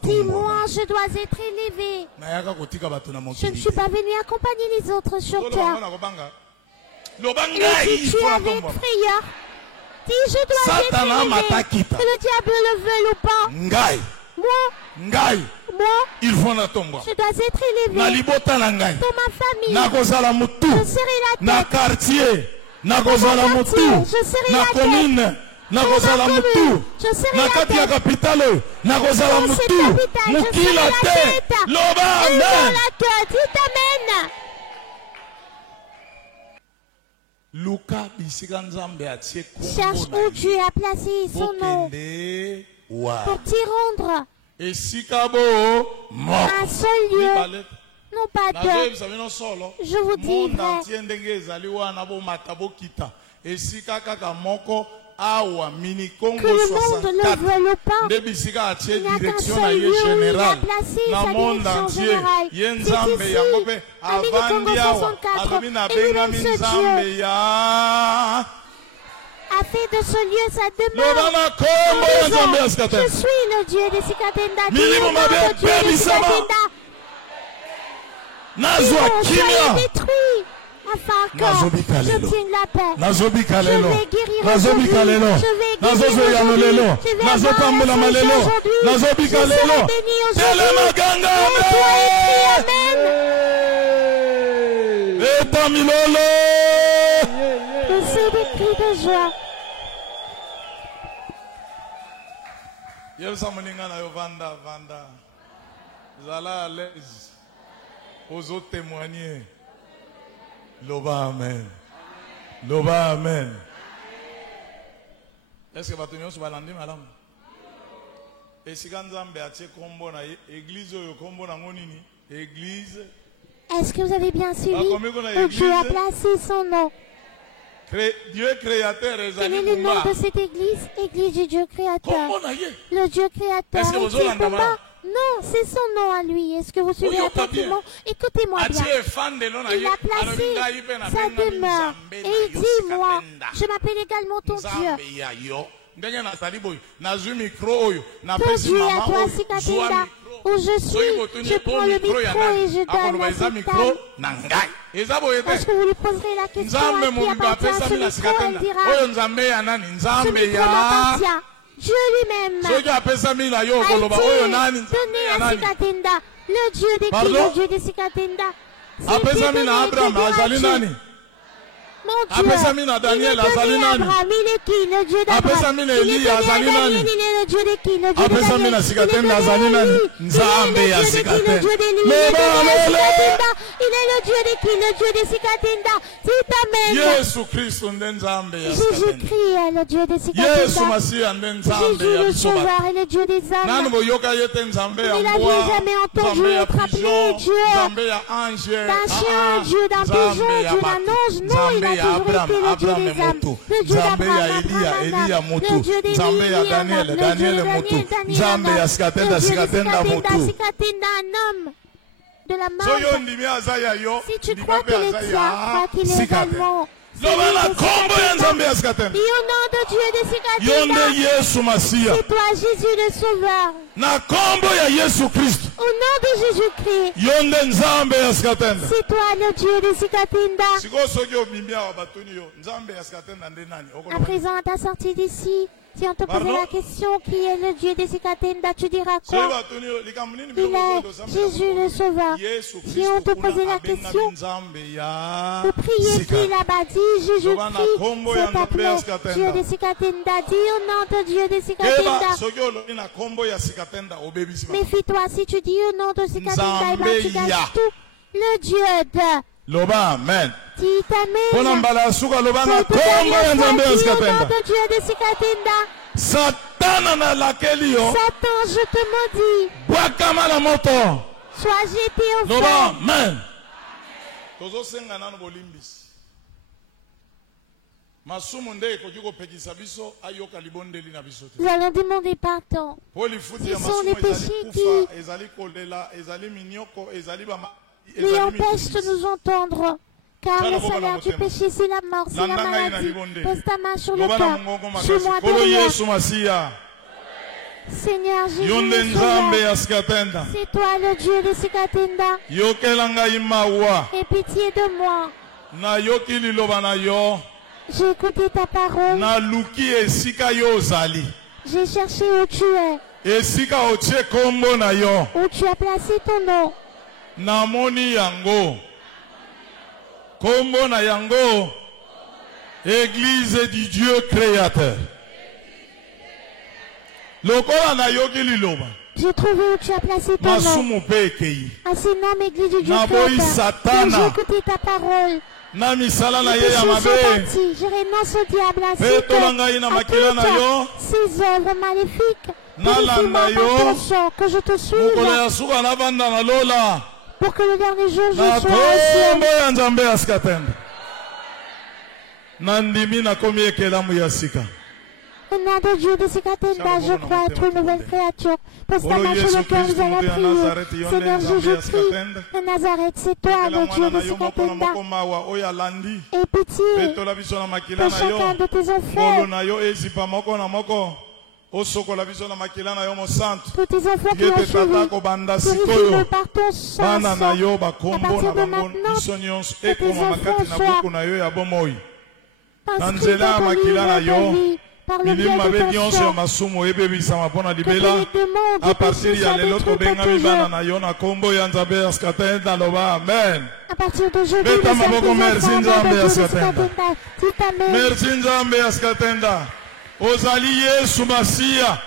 Dis-moi, je dois être élevé. Je ne suis pas venu accompagner les autres sur terre. Et si tu es avec frayeur, si je dois être élevé, que le diable le veuille ou pas, moi, je dois être élevé dans ma famille. Je serai la tête. Je serai la commune. Je serai la capitale. Je serai la tête. La tête. Il t'amène. Cherche où Dieu a placé son nom pour t'y rendre. Un seul lieu, non pas deux. Je vous dis vrai. Que le monde ne le veuille pas, il n'y a qu'un seul lieu où il a placé sa direction générale. C'est ici, à Mini-Congo 64, et lui-même ce Dieu a fait de ce lieu sa demeure. Je suis le Dieu de Sikatenda. Qui est le Dieu de Sikatenda. Ils détruit afin que je tienne la paix. Je vais guérir aujourd'hui. Je vais guérir aujourd'hui. Je vais avoir un aujourd'hui. Je serai béni aujourd'hui. Et toi écris Amen. Je sais des cris de joie. Zala à l'aise. Aux autres témoigner. Loba amen. Loba amen. Est-ce que Batonio se balandi madame? Et si Ganzambe a tché kombo na église yo kombo na ngonini? Église. Est-ce que vous avez bien suivi? Dieu a placé son nom. Dieu créateur. Quel est le nom de cette église? Église du Dieu créateur. Le Dieu créateur. Est-il Tomba? Non, c'est son nom à lui. Est-ce que vous suivez attentivement? Écoutez-moi bien. Il a placé sa demeure. Et il dit, moi, je m'appelle également ton Dieu. Ton Dieu à toi, Sikatenda, où je suis, je prends le micro et je donne à cette dame. Est-ce que vous lui poserez la question à qui appartient ce micro? Elle dira, ce micro m'appartient. Dieu lui-même a été donné à Sikatenda, le Dieu des qui, le Dieu de Sikatenda. Mon Dieu, il est donné à Abraham, il est qui? Le Dieu d'Abraham. Il est donné à Daniel, il est le Dieu de qui? Le Dieu de Daniel. Il est donné à Élie, il est le Dieu d'Élie. Le Dieu de Sikatenda. Il est le Dieu de qui? Le Dieu de Sikatenda. Tu t'amènes. Jésus-Christ est le Dieu de Sikatenda. Jésus le Sauveur est le Dieu des âmes. Il n'avait jamais entendu être appelé Dieu d'un chien, Dieu d'un pigeon, Dieu d'un ange. Non, il a toujours été le Dieu des âmes. Le Dieu d'Abraham, le Dieu d'Élie, le Dieu de Daniel, Sikatenda, un homme de la marque. Si tu crois qu'il est tien, crois qu'il est également. Au nom de Dieu de Sikatenda. C'est toi Jésus le Sauveur. Au nom de Jésus-Christ. C'est toi le Dieu de Sikatenda. À présent, à ta sortie d'ici, si on te posait la question qui est le Dieu de Sikatenda, tu diras quoi? Il est Jésus le Sauveur. Si on te posait la question de prier qui là-bas, dit Jésus-Christ, c'est appelé Dieu de Sikatenda. Dis au nom de Dieu de Sikatenda. Méfie-toi, si tu dis au nom de Sikatenda, et bien tu gâches tout. Le Dieu de Loba, amen. Dis amen. Pona mbala suka loba na kombo ya Nzambe ya Sikatenda. Satan na lakeli yo. Satan, je te maudis. Bwakama la moto. Sois jeté au feu. Loba, amen. Tozo senga nanu bolimbisi. Masumu nde kojuko pekisa biso ayoka libondeli na biso. Nous allons demander pardon. Ce sont les péchés qui lui empêchent de nous entendre. Car le salaire du péché, c'est la mort, c'est la maladie. Pose ta main sur le cœur. Suis-moi derrière. Seigneur Jésus, c'est toi le Dieu de Sikatenda. Aie pitié de moi. J'ai écouté ta parole. J'ai cherché où tu es. Où tu as placé ton nom. Namoni yango. Kombo na yango. Église du Dieu créateur. Lokola na yoki liloba. J'ai trouvé où tu as placé ton nom. Masumu pekei. À ce nom, Église du Dieu créateur. J'ai écouté ta parole. Nami sala na ye ya mabe. Je renonce au diable ainsi que ses œuvres maléfiques. Purifie-moi par ton sang, que je te suive. Pour que le dernier jour je sois au ciel. Au nom de Dieu de Sikatenda, je crois être une nouvelle créature. Pose ta main sur le cœur, nous allons prier. Seigneur Jésus-Christ de Nazareth, c'est toi le Dieu de Sikatenda. Et pitié pour chacun de tes enfants. Tous tes enfants qui ont suivi, purifie-le par ton sang. À partir de maintenant, que tes enfants soient inscrits dans ton livre de vie. Par le biais de ton sang, que les démons du péché soient détruits pour toujours. À partir d'aujourd'hui, nous sommes tes enfants de Dieu de Sikatenda. Dis amen. Merci Nzambe ya Sikatenda. Ozali Yesu Masia.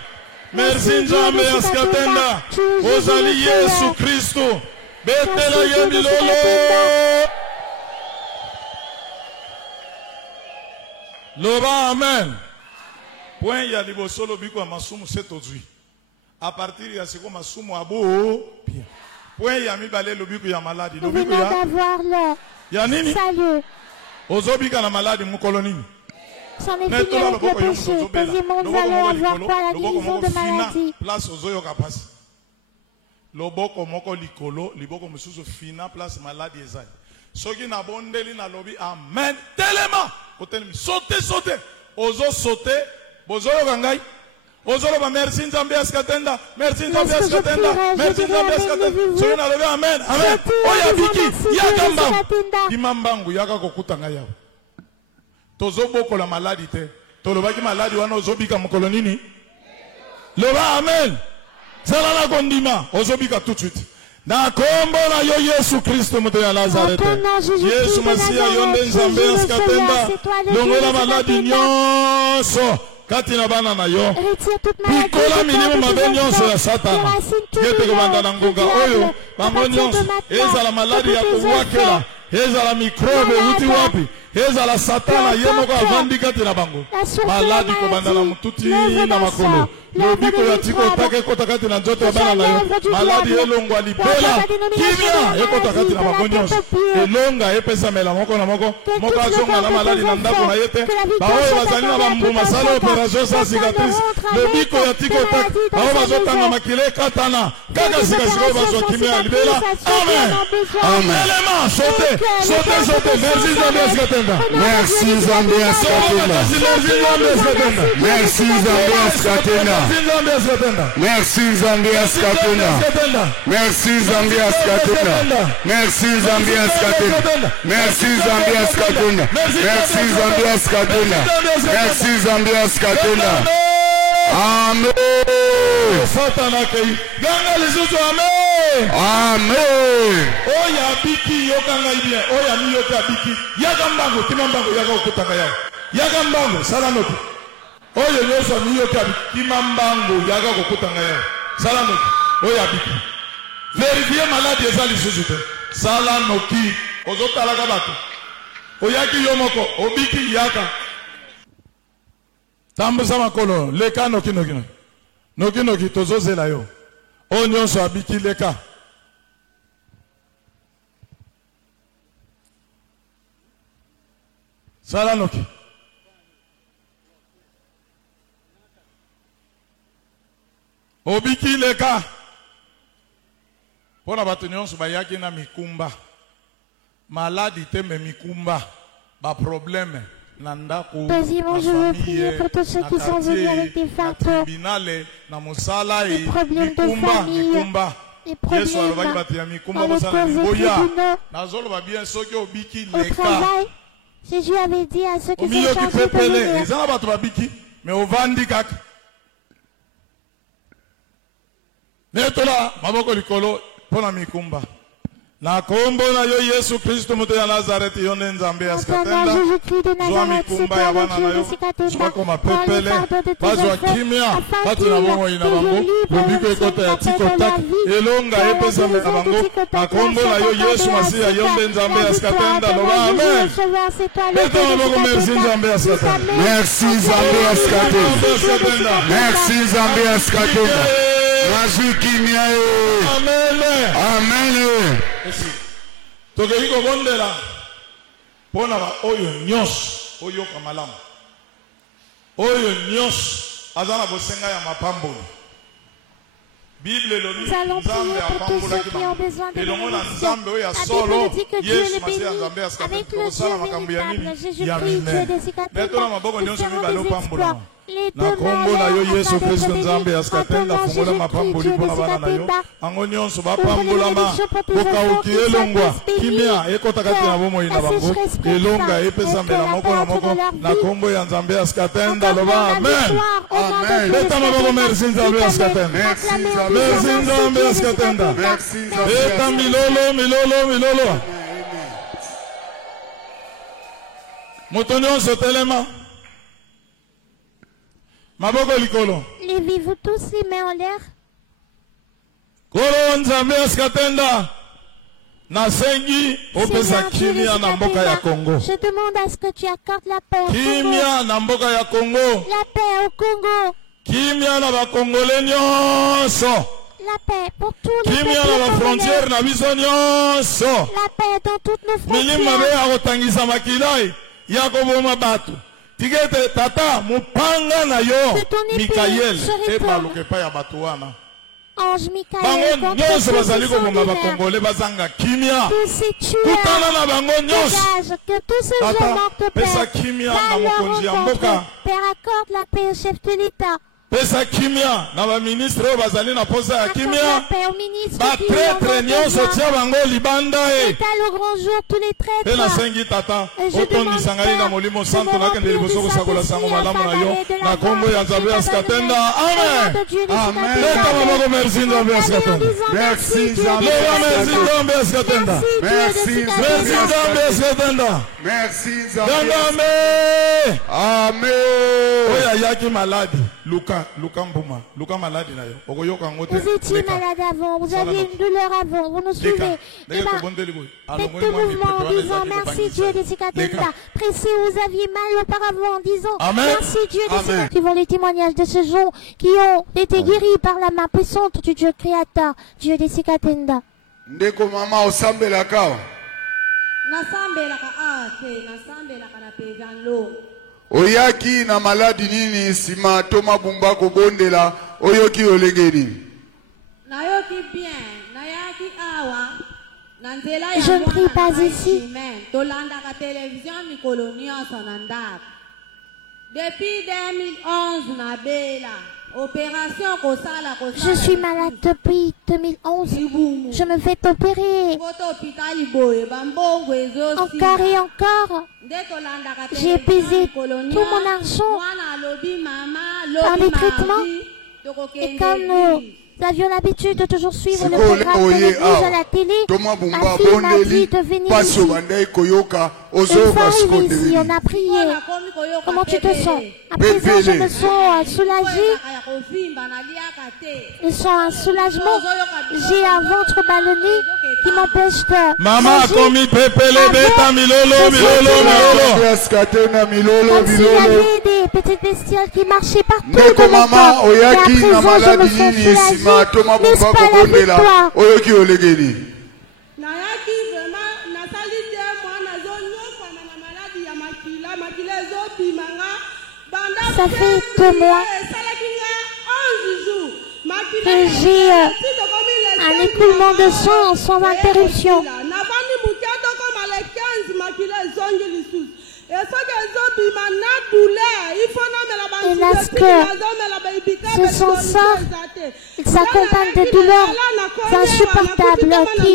Merci Nzambe ya Sikatenda. Ozali Yesu Kristo. Betela yemilolo. Loba amen. Point ya libosolo biko masumu setozui. À partir ya siko masumu abo bien. Point ya mibale lobiko ya maladi. Lobiko ya ya nini? Salut. Ozobika na maladi mukolo nini? C'en est fini avec le péché. Deuxièmement, nous allons avoir quoi? La guérison de maladie. Place ozoyo kapasi. Loboko moko likolo, liboko mususu fina place maladie ezali. Soki na bondeli na lobi amen. Telema. Kotelemi sauter. Ozo sauter. Bozoyo kangai. Ozolo ba merci Nzambe ya Sikatenda. Merci Nzambe ya Sikatenda. Merci Nzambe ya Sikatenda. Soki na lobi amen. Amen. Oya biki. Yakamba. Imambangu yaka kokuta ngai yawo. Tozoboko la maladie te. Tolobaki maladie wana ozobika mokolo nini? Loba amen. Zala la kondima. Ozobika tout de suite. Na kombo na yo Yesu Kristo moto ya Nazareth. Yesu Masia yonde Nzambe ya Sikatenda. Longola maladie nyonso. katina bana na yo retire toute maladie bikola milimo de mabe tes nyonso ya enfants, satana déracine tout yete kobanda na ngonga oyo bango nyonso ezala maladi ya kobwakela ezala mikrobe euti wapi ezala satana ye moko avandi kati na bango maladi kobanda na motuti na makolo lobiko ya tiko otaka ekota kati na nzoto ya bana na yo maladi elongwa libela kimia ekota kati na bango nyonso elonga epesamela moko na moko moko azonga na maladi na ndako na ye te baoyo bazali na bambuma sala operation sa cicatrice lobiko ya tiko otaka baoyo bazotanga makila ekatana kaka sikasikoyo bazwa kimia ya libela amen elema sote merci Zambia Skatenda Merci Zambia Skatenda Merci Zambia Skatenda Merci Zambia Skatenda Merci Zambia Skatenda Merci Zambia Skatenda Merci Zambia Skatenda Merci Zambia Skatenda Merci Zambia Skatenda Amen. Ganga les amen. Amen. Oya biki yokanga ibia. Oya mi yote abiki. Yaga mbango kimambango yaga ukutaka yao. Yaga mbango sala noti. Oya nyoso mi yote abiki kimambango yaga ukutaka yao. Sala noti. Oya biki. Vérifier malade ezali suzute. Sala noti. Ozota laga batu. Oyaki yomoko obiki yaka. Tambusa makolo leka noki tozozela yo o nyonso abiki leka sala noki obiki leka pona bato nyonso bayaki na mikumba maladi tembe mikumba ba problème. Deuxièmement, je veux prier pour tous ceux qui sont venus avec des facteurs, des problèmes de famille, des problèmes dans les cours et tribunaux, au travail. Jésus avait dit à ceux qui sont chargés de venir. Mais au Vandikak, Netola, Maboko Likolo, Ponamikumba. Na kombo na yo Yesu Kristo moto ya Nazareth yonde nzambe askatenda zwa mikumba ya bana na yo zwa koma pepele bazwa kimia kati na bongo ina bango lobiko ekota ya tiko tak elonga epesa na bango na kombo na yo Yesu Masiya yonde nzambe askatenda loba amen beto maboko merci nzambe askatenda merci nzambe askatenda merci nzambe askatenda Mazukimia amen amen tokei kobondela mpona ba oyo nyonso oyo kamalamu oyo nyonso aza na bosenga ya mapamboli Bible elobi nzambe apambolaki bango elongo na nzambe oyo ya solo Yesu Masiya nzambe askatenda tokosala makambo ya nini ya minene betona maboko nyonso mibale opambolama na kombo na yo Yesu Kristo nzambe askatenda fungola mapamboli mpona bana na yo ango nyonso bapambolama bokauki elongwa kimia ekota kati na bomoi na bango elonga epesambela moko na moko na kombo ya nzambe askatenda loba amen beta maboko merci nzambe askatenda merci nzambe askatenda beta milolo moto nyonso telema. Levez-vous tous les mains en l'air. Je demande à ce que tu accordes la paix au Congo. La paix au Congo. La paix pour tous les peuples. La paix dans toutes nos frontières. Tigete tata mupanga na yo Mikael ebaluke pa ya bato wana Ange Mikael bango nyonso bazali koboma bakongole bazanga kimia kutana na bango nyonso tata pesa kimia na mokonzi ya mboka Père accorde la paix au chef de l'État pesa kimia na ba ministre o bazali na posa ya kimia ba traître nyonso tia bango libanda e le grand jour tous les traîtres. Pena sengi tata otondisa ngai na molimo santo na kende liboso kosakola sango malamu na yo na kombo ya Nzambe ya Sikatenda. Amen. Amen. Leta mama merci Nzambe ya Sikatenda. Merci Nzambe. Merci Nzambe ya Sikatenda. Merci Nzambe ya Sikatenda. Merci Nzambe. Amen. Amen. Oya yaki malade. Luka Mbuma. Luka malade na yo. Okoyoka ngote. Vous étiez malade avant, vous aviez une douleur avant, vous nous suivez. Et là, faites tout mouvement en disant merci Dieu de Sikatenda. Pressez, vous aviez mal auparavant en disant merci Dieu de Sikatenda. Suivons les témoignages de ce jour qui ont été guéris par la main puissante du Dieu créateur, Dieu de Sikatenda. Ndeko mama osambelaka. Nasambelaka ate, nasambelaka na pezanlo. Oyaki na maladi nini sima toma bumba kobondela oyoki olengeni. Nayoki bien, nayaki awa. Je ne prie pas ici. Tolandaka télévision mikolo nyonso na ndako. Depuis 2011 na bela. Opération kosala kosala. Je suis malade depuis 2011. Je me fais opérer. Encore et encore. J'ai épuisé tout mon argent par les traitements. Et comme nous avions l'habitude de toujours suivre le programme de l'église à la télé, ma fille m'a dit de venir ici. Une fois arrivé ici, on a prié. Comment tu te sens? À présent, je me sens soulagée. Je sens un soulagement. J'ai un ventre ballonné qui m'empêche de Maman a commis pépélé, bêta, milolo. Comme s'il y avait des petites bestioles qui marchaient partout de mon corps. Et à présent, je me sens soulagée. N'est-ce pas la victoire? Ça fait 2 mois que j'ai un écoulement de sang sans interruption. Et lorsque ce sang sort, il s'accompagne de douleurs insupportables qui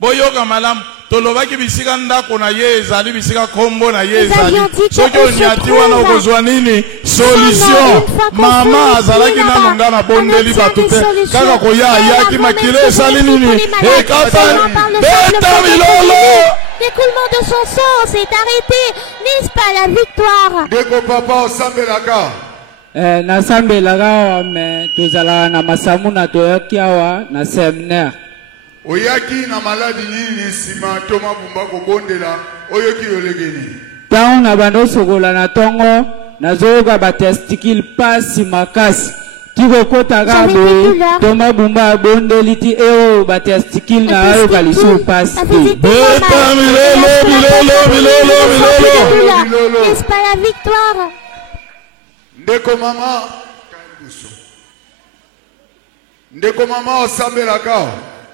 boyoka malamu tolobaki bisika ndako na ye ezali bisika kombo na ye ezali soki onyati wana okozwa nini solution mama azalaki nano nga na bondeli bato te kaka koya ayaki makilo esali nini ekatani beta milolo. L'écoulement de son sang s'est arrêté, n'est-ce pas la victoire? Deko papa osambelaka. Nasambelaka me tozala na masamu na toyoki awa na séminaire. Oyaki na maladi nini sima toma bumba kobondela oyoki olegeni. Tango na bando sokola na tongo nazoyoka ba testicule pasi makasi. Tiko kota gabe toma bumba abondeli ti eo ba testicule na ayo kalisu pasi. Beta milolo. N'est-ce pas la victoire? Ndeko mama osambelaka.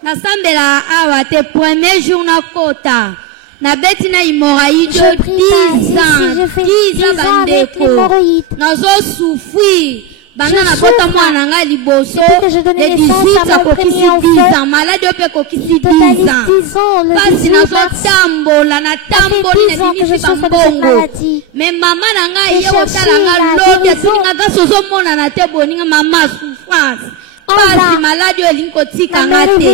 Nasambela awa te premier jour na kota. Na beti na hémorroïde 10 ans bandeko. Nazo souffrir. Bana na bota mwana nga liboso de 18 akokisi 10 ans. Malade ope kokisi 10 ans. Pasi nazo tambola na tamboli na binisi bambongo. Me mama na nga ye otala nga lobi atininga gaso zo mona na te boninga mama souffrance. pasi maladi olingi kotikanga te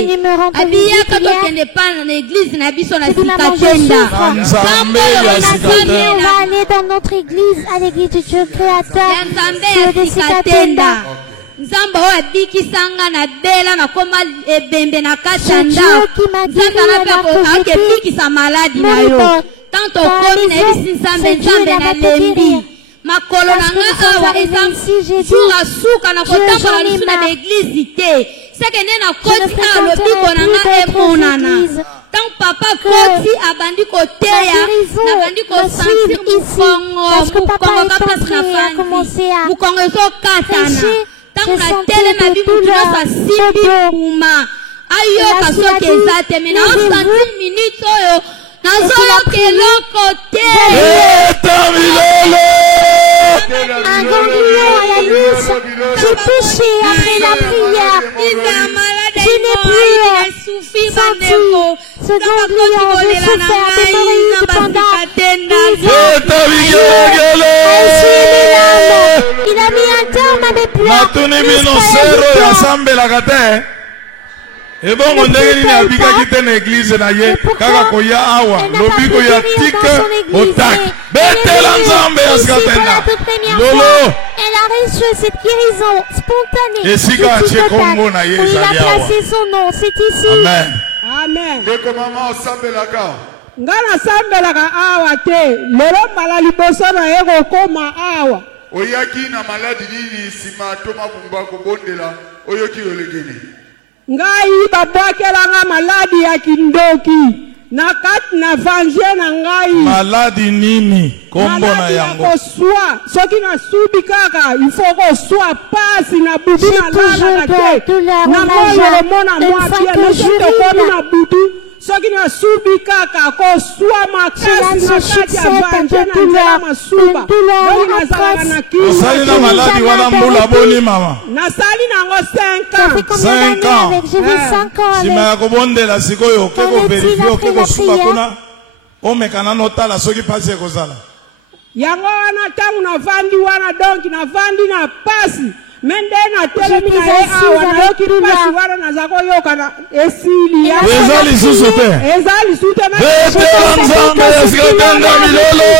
abiyaka tokende pa na église na biso na sikatenda on va aller dans notre église, à l'église du Dieu créateur de Sikatenda. Nzamba oyo abikisanga na bela na koma ebembe na kati ya ndako nzambe anape akebikisa maladi na yo tanto okomi na yebisi nzambe na lembi makolo na nga awa eza jour asuka na kotambola lisu na baeglize te seke nde na koti awa lobiko na nga emonana tant papa koti abandi koteya nabandi kosentir mukongo baplace na fandi mukongo ezokatana tango na tele na bibu tunosa simbi kuma ayoka soki eza te me na osantir minute oyo nazoyoka eloko te un ganglion à la louche qui touchait après la prière. Je n'ai plus senti ce ganglion de souffert d'hémorroïdes pendant 10 ans. Il a mis un terme à mes pleurs. Et bon, on est venu à Bigakite l'église na ye kaka koya awa lobiko ya tike otak betela nzambe ya Sikatenda lolo elle a reçu cette guérison spontanée et sika chekongo na ye il a placé son nom, c'est ici. Amen. Amen. Deko mama osambelaka ngana sambelaka awa te lelo mala liboso na ye kokoma awa oyaki na maladi nini sima toma bumba kobondela oyoki olegene ngai babwakelanga maladi ya kindoki na kati na vangie na ngai maladi nini kombo na yango koswa soki nasubi kaka ifo koswa pasi na budu na lala te na moyo mona mwapia nosotokomi na budu soki nasubi kaka koswa makasi na kati ya vangie na nzela masuba oyi nazalaka na osali na maladi wana mbula boni mama nasali nango 5 ans sima ya kobondela sikoyo oke koverifie oke kosuba kuna omekana notala soki pasi ekozala yango wana ntango navandi wana donki navandi na pasi mende na telemi na ye awa nayoki pasi wana naza koyoka na esili eza lisusu te eza lisusu te betela nzambe ya Sikatenda milolo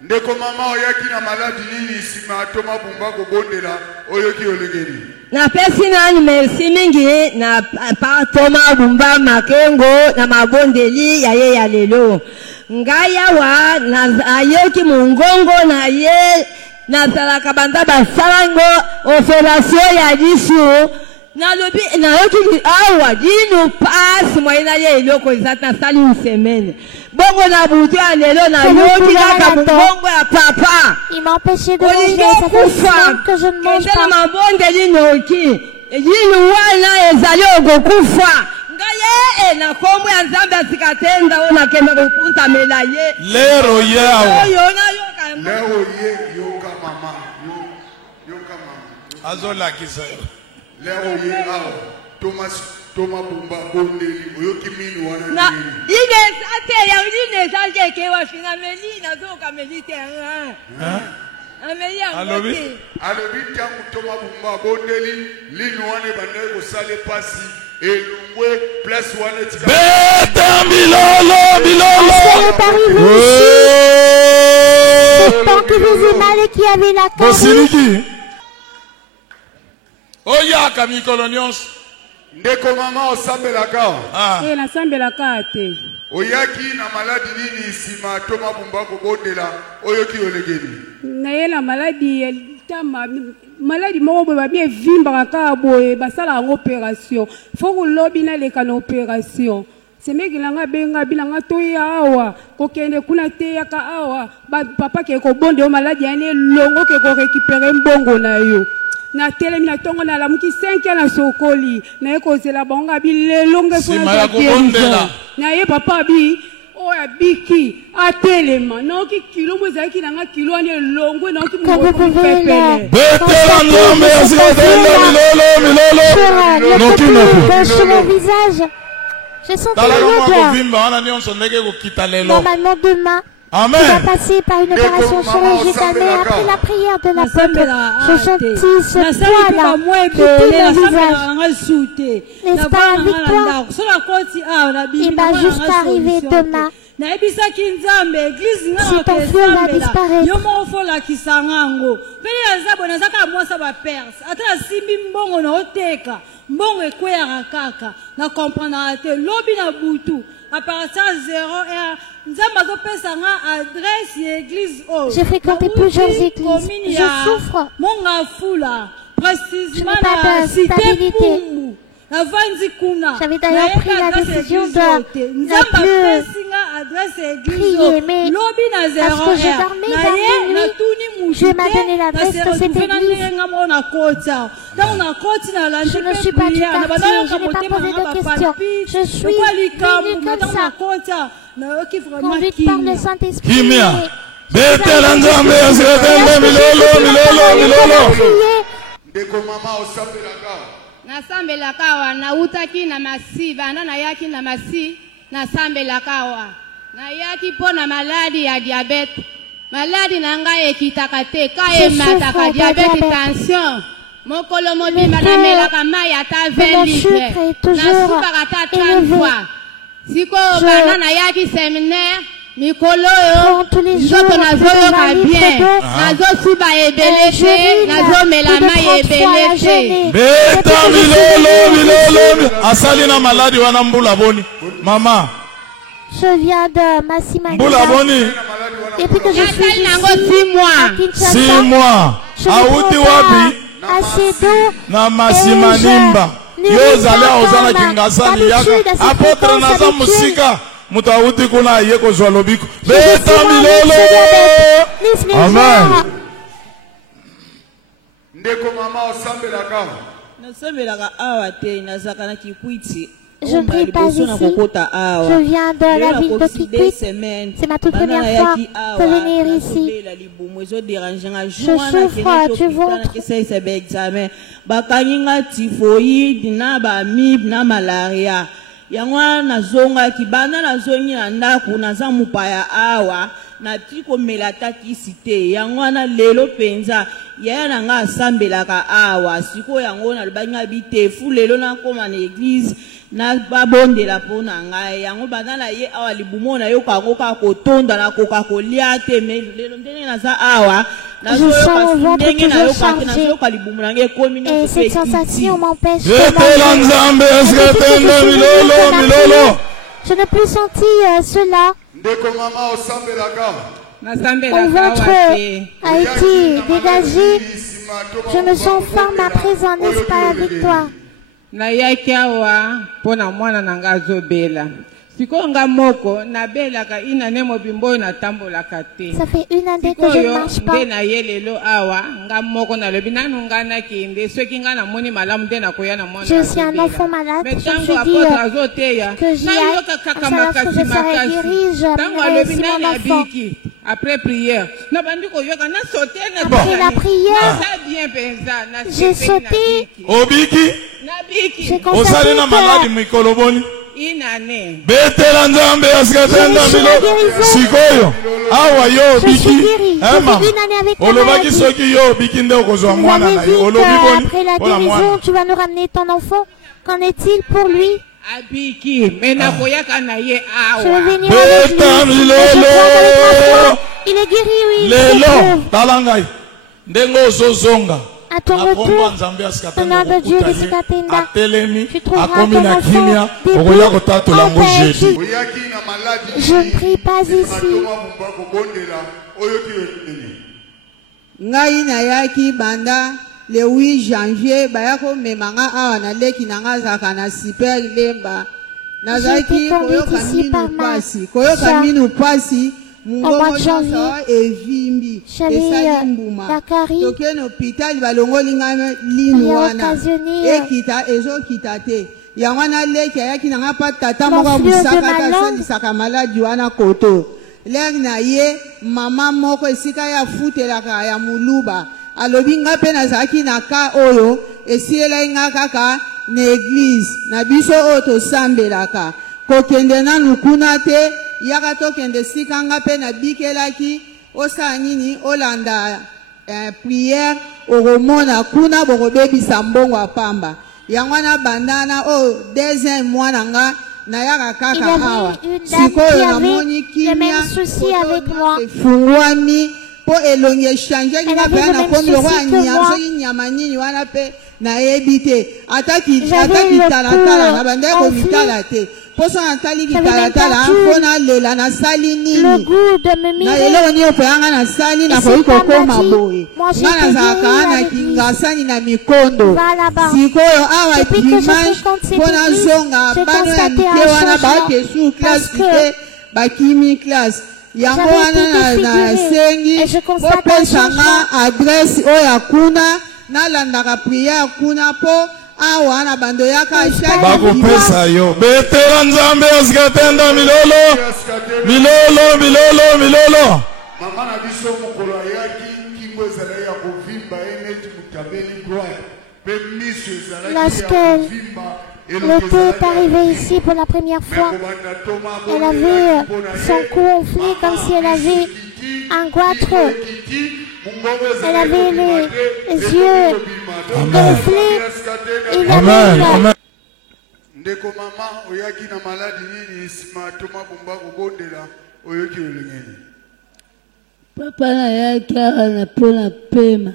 ndeko mama oyaki na maladi nini sima atoma bumba kobondela oyoki olegeni napesi nani merci mingi na patoma bumba makengo na mabondeli ya ye ya lelo ngai awa ayoki mongongo na ye nazalaka banda basalango operation ya lisu nalobi nayoki awa dino pasi moye na ye eloko eza nasali une semaine bongo na butu ya lelo nayoki kaka mongongo ya papa il m'empêchait de manger, ça fait 5 ans que je ne mange pas. mabondeli noki dino wana ezali okokufa ngaye na kombo ya nzambe ya Sikatenda oyo nakende kokutamela ye lero ye awa lero ye yoka mama yoka mama azolakisa lero ye awa toma bumba bondeli oyoki mini wana na ine ate ya ine sanje ke wa fina meli na zoka meli te alobi ntango toma bumba bondeli lino wana bandai kosala pasi elungwe place wana tika beta milolo c'est tant que faisait mal et qui avait la carie bosiliki oyaka mikolo nyonso ndeko mama osambelaka nasambelaka te oyaki na maladi nini sima toma bumba kobondela oyoki olegeni naye na maladi maladi moko boye babi evimbaka kaka boye basalaka yango opération fo kolobi naleka na opération semekilanga benga bilanga toya awa kokende kuna te yaka awa papa ke kobonde yo maladi yani elongo ke korekipere mbongo na yo na telemi na tongo na lamuki 5 ans na sokoli naye kozela bango bilelonge kuna kobondela naye papa bi oya biki atelema naoki kilo mo ezalaki nanga kilo wana elongwe naoki mopepele betela nzambe ya Sikatenda milolo noki sur mon visage j'ai senti l'odeur normalement demain Amen. Tu vas passer par une opération chirurgicale, mais après la prière de l'apôtre, je sentis ce poids-là quitter mon visage. N'est-ce pas la victoire? Il va juste arriver demain. Si ton flot va disparaître, j'ai fréquenté plusieurs églises. Je souffre. Je n'ai pas de stabilité. J'avais d'ailleurs pris la décision de ne plus prier, mais parce que je dormais dans une nuit, Dieu m'a donné l'adresse de cette église. Je ne suis pas du quartier, je n'ai pas posé de questions. Je suis venue comme ça, conduite par le Saint-Esprit. Nasambelaka awa nautaki na masi bana nayaki na masi nasambelaka awa nayaki mpo na maladi ya diabete maladi na ngai ekitaka te ka emataka diabete tension mokolo mobimba namelaka mai ata 20 litre nasupaka ata 30 fois sikoyo bana nayaki séminaire mikolo yo nzoto nazoyoka bien nazosuba ebele te nazomela mai ebele te beta milolo asali na maladi wana mbula boni mama. Je viens de Massima. Mbula boni. Et puis que je suis ici à 6 mois. Auti wapi? À Sédou. Na Massima Nimba. Yo zala ozala kingasani yaka. Apotre naza musika. Mutauti kuna yeko zwalobiko. Beta milolo. Amen. Ndeko mama osambelaka. Nasambelaka awa te nazakana kikwiti. Je ne prie pas ici. Je viens de la ville de Kikwit. C'est ma toute première fois de venir ici. Je souffre du ventre. Yangwa nazonga kibanda nazongi na ndaku naza mupaya awa na tiko melata kisite yangwa na lelo penza yaya nanga asambelaka awa siko yango na lubanga bitefu lelo na koma na église na babondela pona ngai yango bandana ye awa libumo na yo kango ka kotonda na koka kolia te me lelo ndenge naza awa je sens mon ventre toujours chargé et cette sensation m'empêche de je n'ai plus senti cela. Mon ventre a été dégagé. Je me sens fort à présent, n'est-ce pas la victoire? Ça fait une année que je ne marche pas. Je suis un enfant malade. Je me suis dit que j'y aille. Alors que je serai guérie, je mènerai aussi mon enfant. Après prière. Après la prière, j'ai sauté. J'ai constaté que betela nzambe asikatenda bilo sikoyo awa yo biki ema olobaki soki yo biki nde okozwa mwana na yo olobi boni après la guérison tu vas nous ramener ton enfant. Qu'en est-il pour lui? Abiki mena koyaka na ye awa je vais venir avec lui. Il est guéri, oui. Lelo talangai ndengo ozozonga à ton retour, au nom de Dieu de Sikatenda, tu trouveras ton enfant debout en paix. Je ne prie pas ici. Ngai nayaki banda le 8 janvier bayako memanga awa na leki nanga zaka na super lemba nazaki koyoka minu pasi au mois de janvier, j'allais Dakari, yangwana leki ayaki nanga pa tata moko busaka tasalisaka maladi wana koto leki na ye mama moko esika ya futelaka ya muluba alobi nga mpe nazalaki na ka oyo esielai nga kaka na eglize na biso oyo tosambelaka kokende nanu kuna te yaka tokende sika nga mpe nabikelaki osala nini olanda prière okomona kuna bokobebisa mbongo ya pamba yango wana bandana oyo deuxième mwana nga nayaka kaka awa sikoyo namoni kimia efungwami mpo elongi echange nga mpe nakomi lokola soki nyama nini wana mpe nayebi te ata kitalatala na bandaki komitala te poso natali kitalatala mpo nalela nasali nini na eloko nini okoyanga nasali nakoki kokoma boye nga nazalaka na kingasani na mikondo sikoyo awa dimanche mpo nazonga bano ya mike wana bakesu classe te bakimi classe yango wana nasengi popesanga adresse oyo akuna nalandaka priere kuna mpo awa na bando yaka bakupesa yo betela nzambe asikatenda milolo mama na biso mokolo ayaki kingo ezalaki ya kovimba ye neti mutabeli gloire mpe miso ezalaki ya kovimba. L'été est arrivé ici pour la première fois. Elle avait son cou enflé comme si elle avait un goitre. Elle avait les yeux gonflés. Il avait ndeko mama oyaki na maladi nini nsima toma bumba kobondela oyoki olengeni papa nayaki awa na mpona pema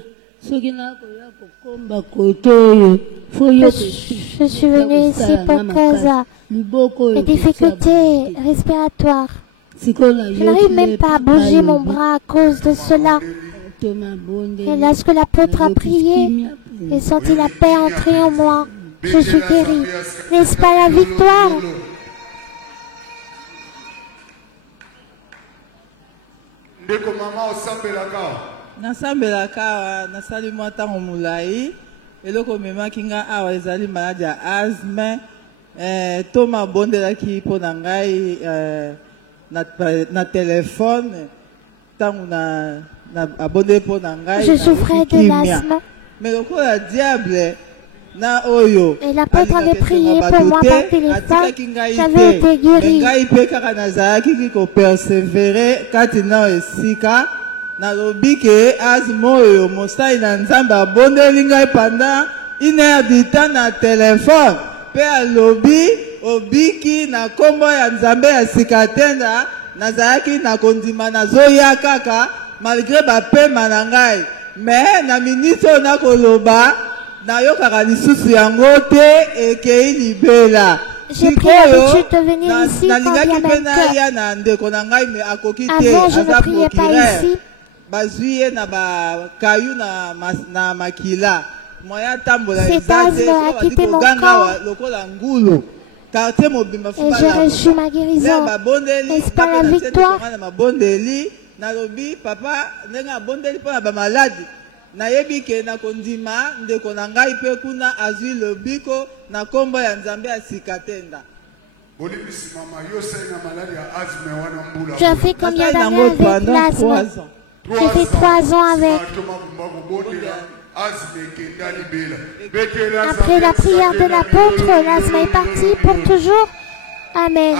soki nakoya kokomba kote oyo je suis venue ici pour cause des difficultés respiratoires. Je n'arrive même pas à bouger mon bras à cause de cela. Et lorsque l'apôtre a prié, j'ai senti la paix entrer en moi. Je suis guérie. N'est-ce pas la victoire? ndeko mama osambelaka nasambelaka nasali mwa ntango molai eloko memaki nga awa ezali maladi ya asthme to mabondelaki mpo na ngai na telefone ntango abondeli mpo na ngai je souffrais de l'asthme. Mais lokola diable na oyo et l'apôtre avait prié pour moi par téléphone, j'avais été guérie. ngai mpe kaka nazalaki kopersevere kati na esika nalobi ke asthme oyo mosali na nzambe abondeli ngai pendant 1 heure du temps na telefone mpe alobi obiki na nkombo ya nzambe ya sika tenda nazalaki na kondima nazoya kaka malgré bapema na ngai me na miniti oyo nakoloba nayokaka lisusu yango te ekei libela sikoyo nalingaki mpe naya na ndeko na ngai me akoki te aza procureur bazwi ye na bakayu na makila moya atambola eza te badi koganga lokola ngulu quartier mobimba babondeli na mabondeli nalobi papa ndenge abondeli mpo na bamaladi nayebi ke nakondima ndeko na ngai mpe kuna azwi lobiko na nkombo ya nzambe ya sika tenda. Tu as fait combien d'années avec l'asthme? J'ai fait 3 ans avec. Après la prière de l'apôtre, l'asthme est parti pour toujours. Amen.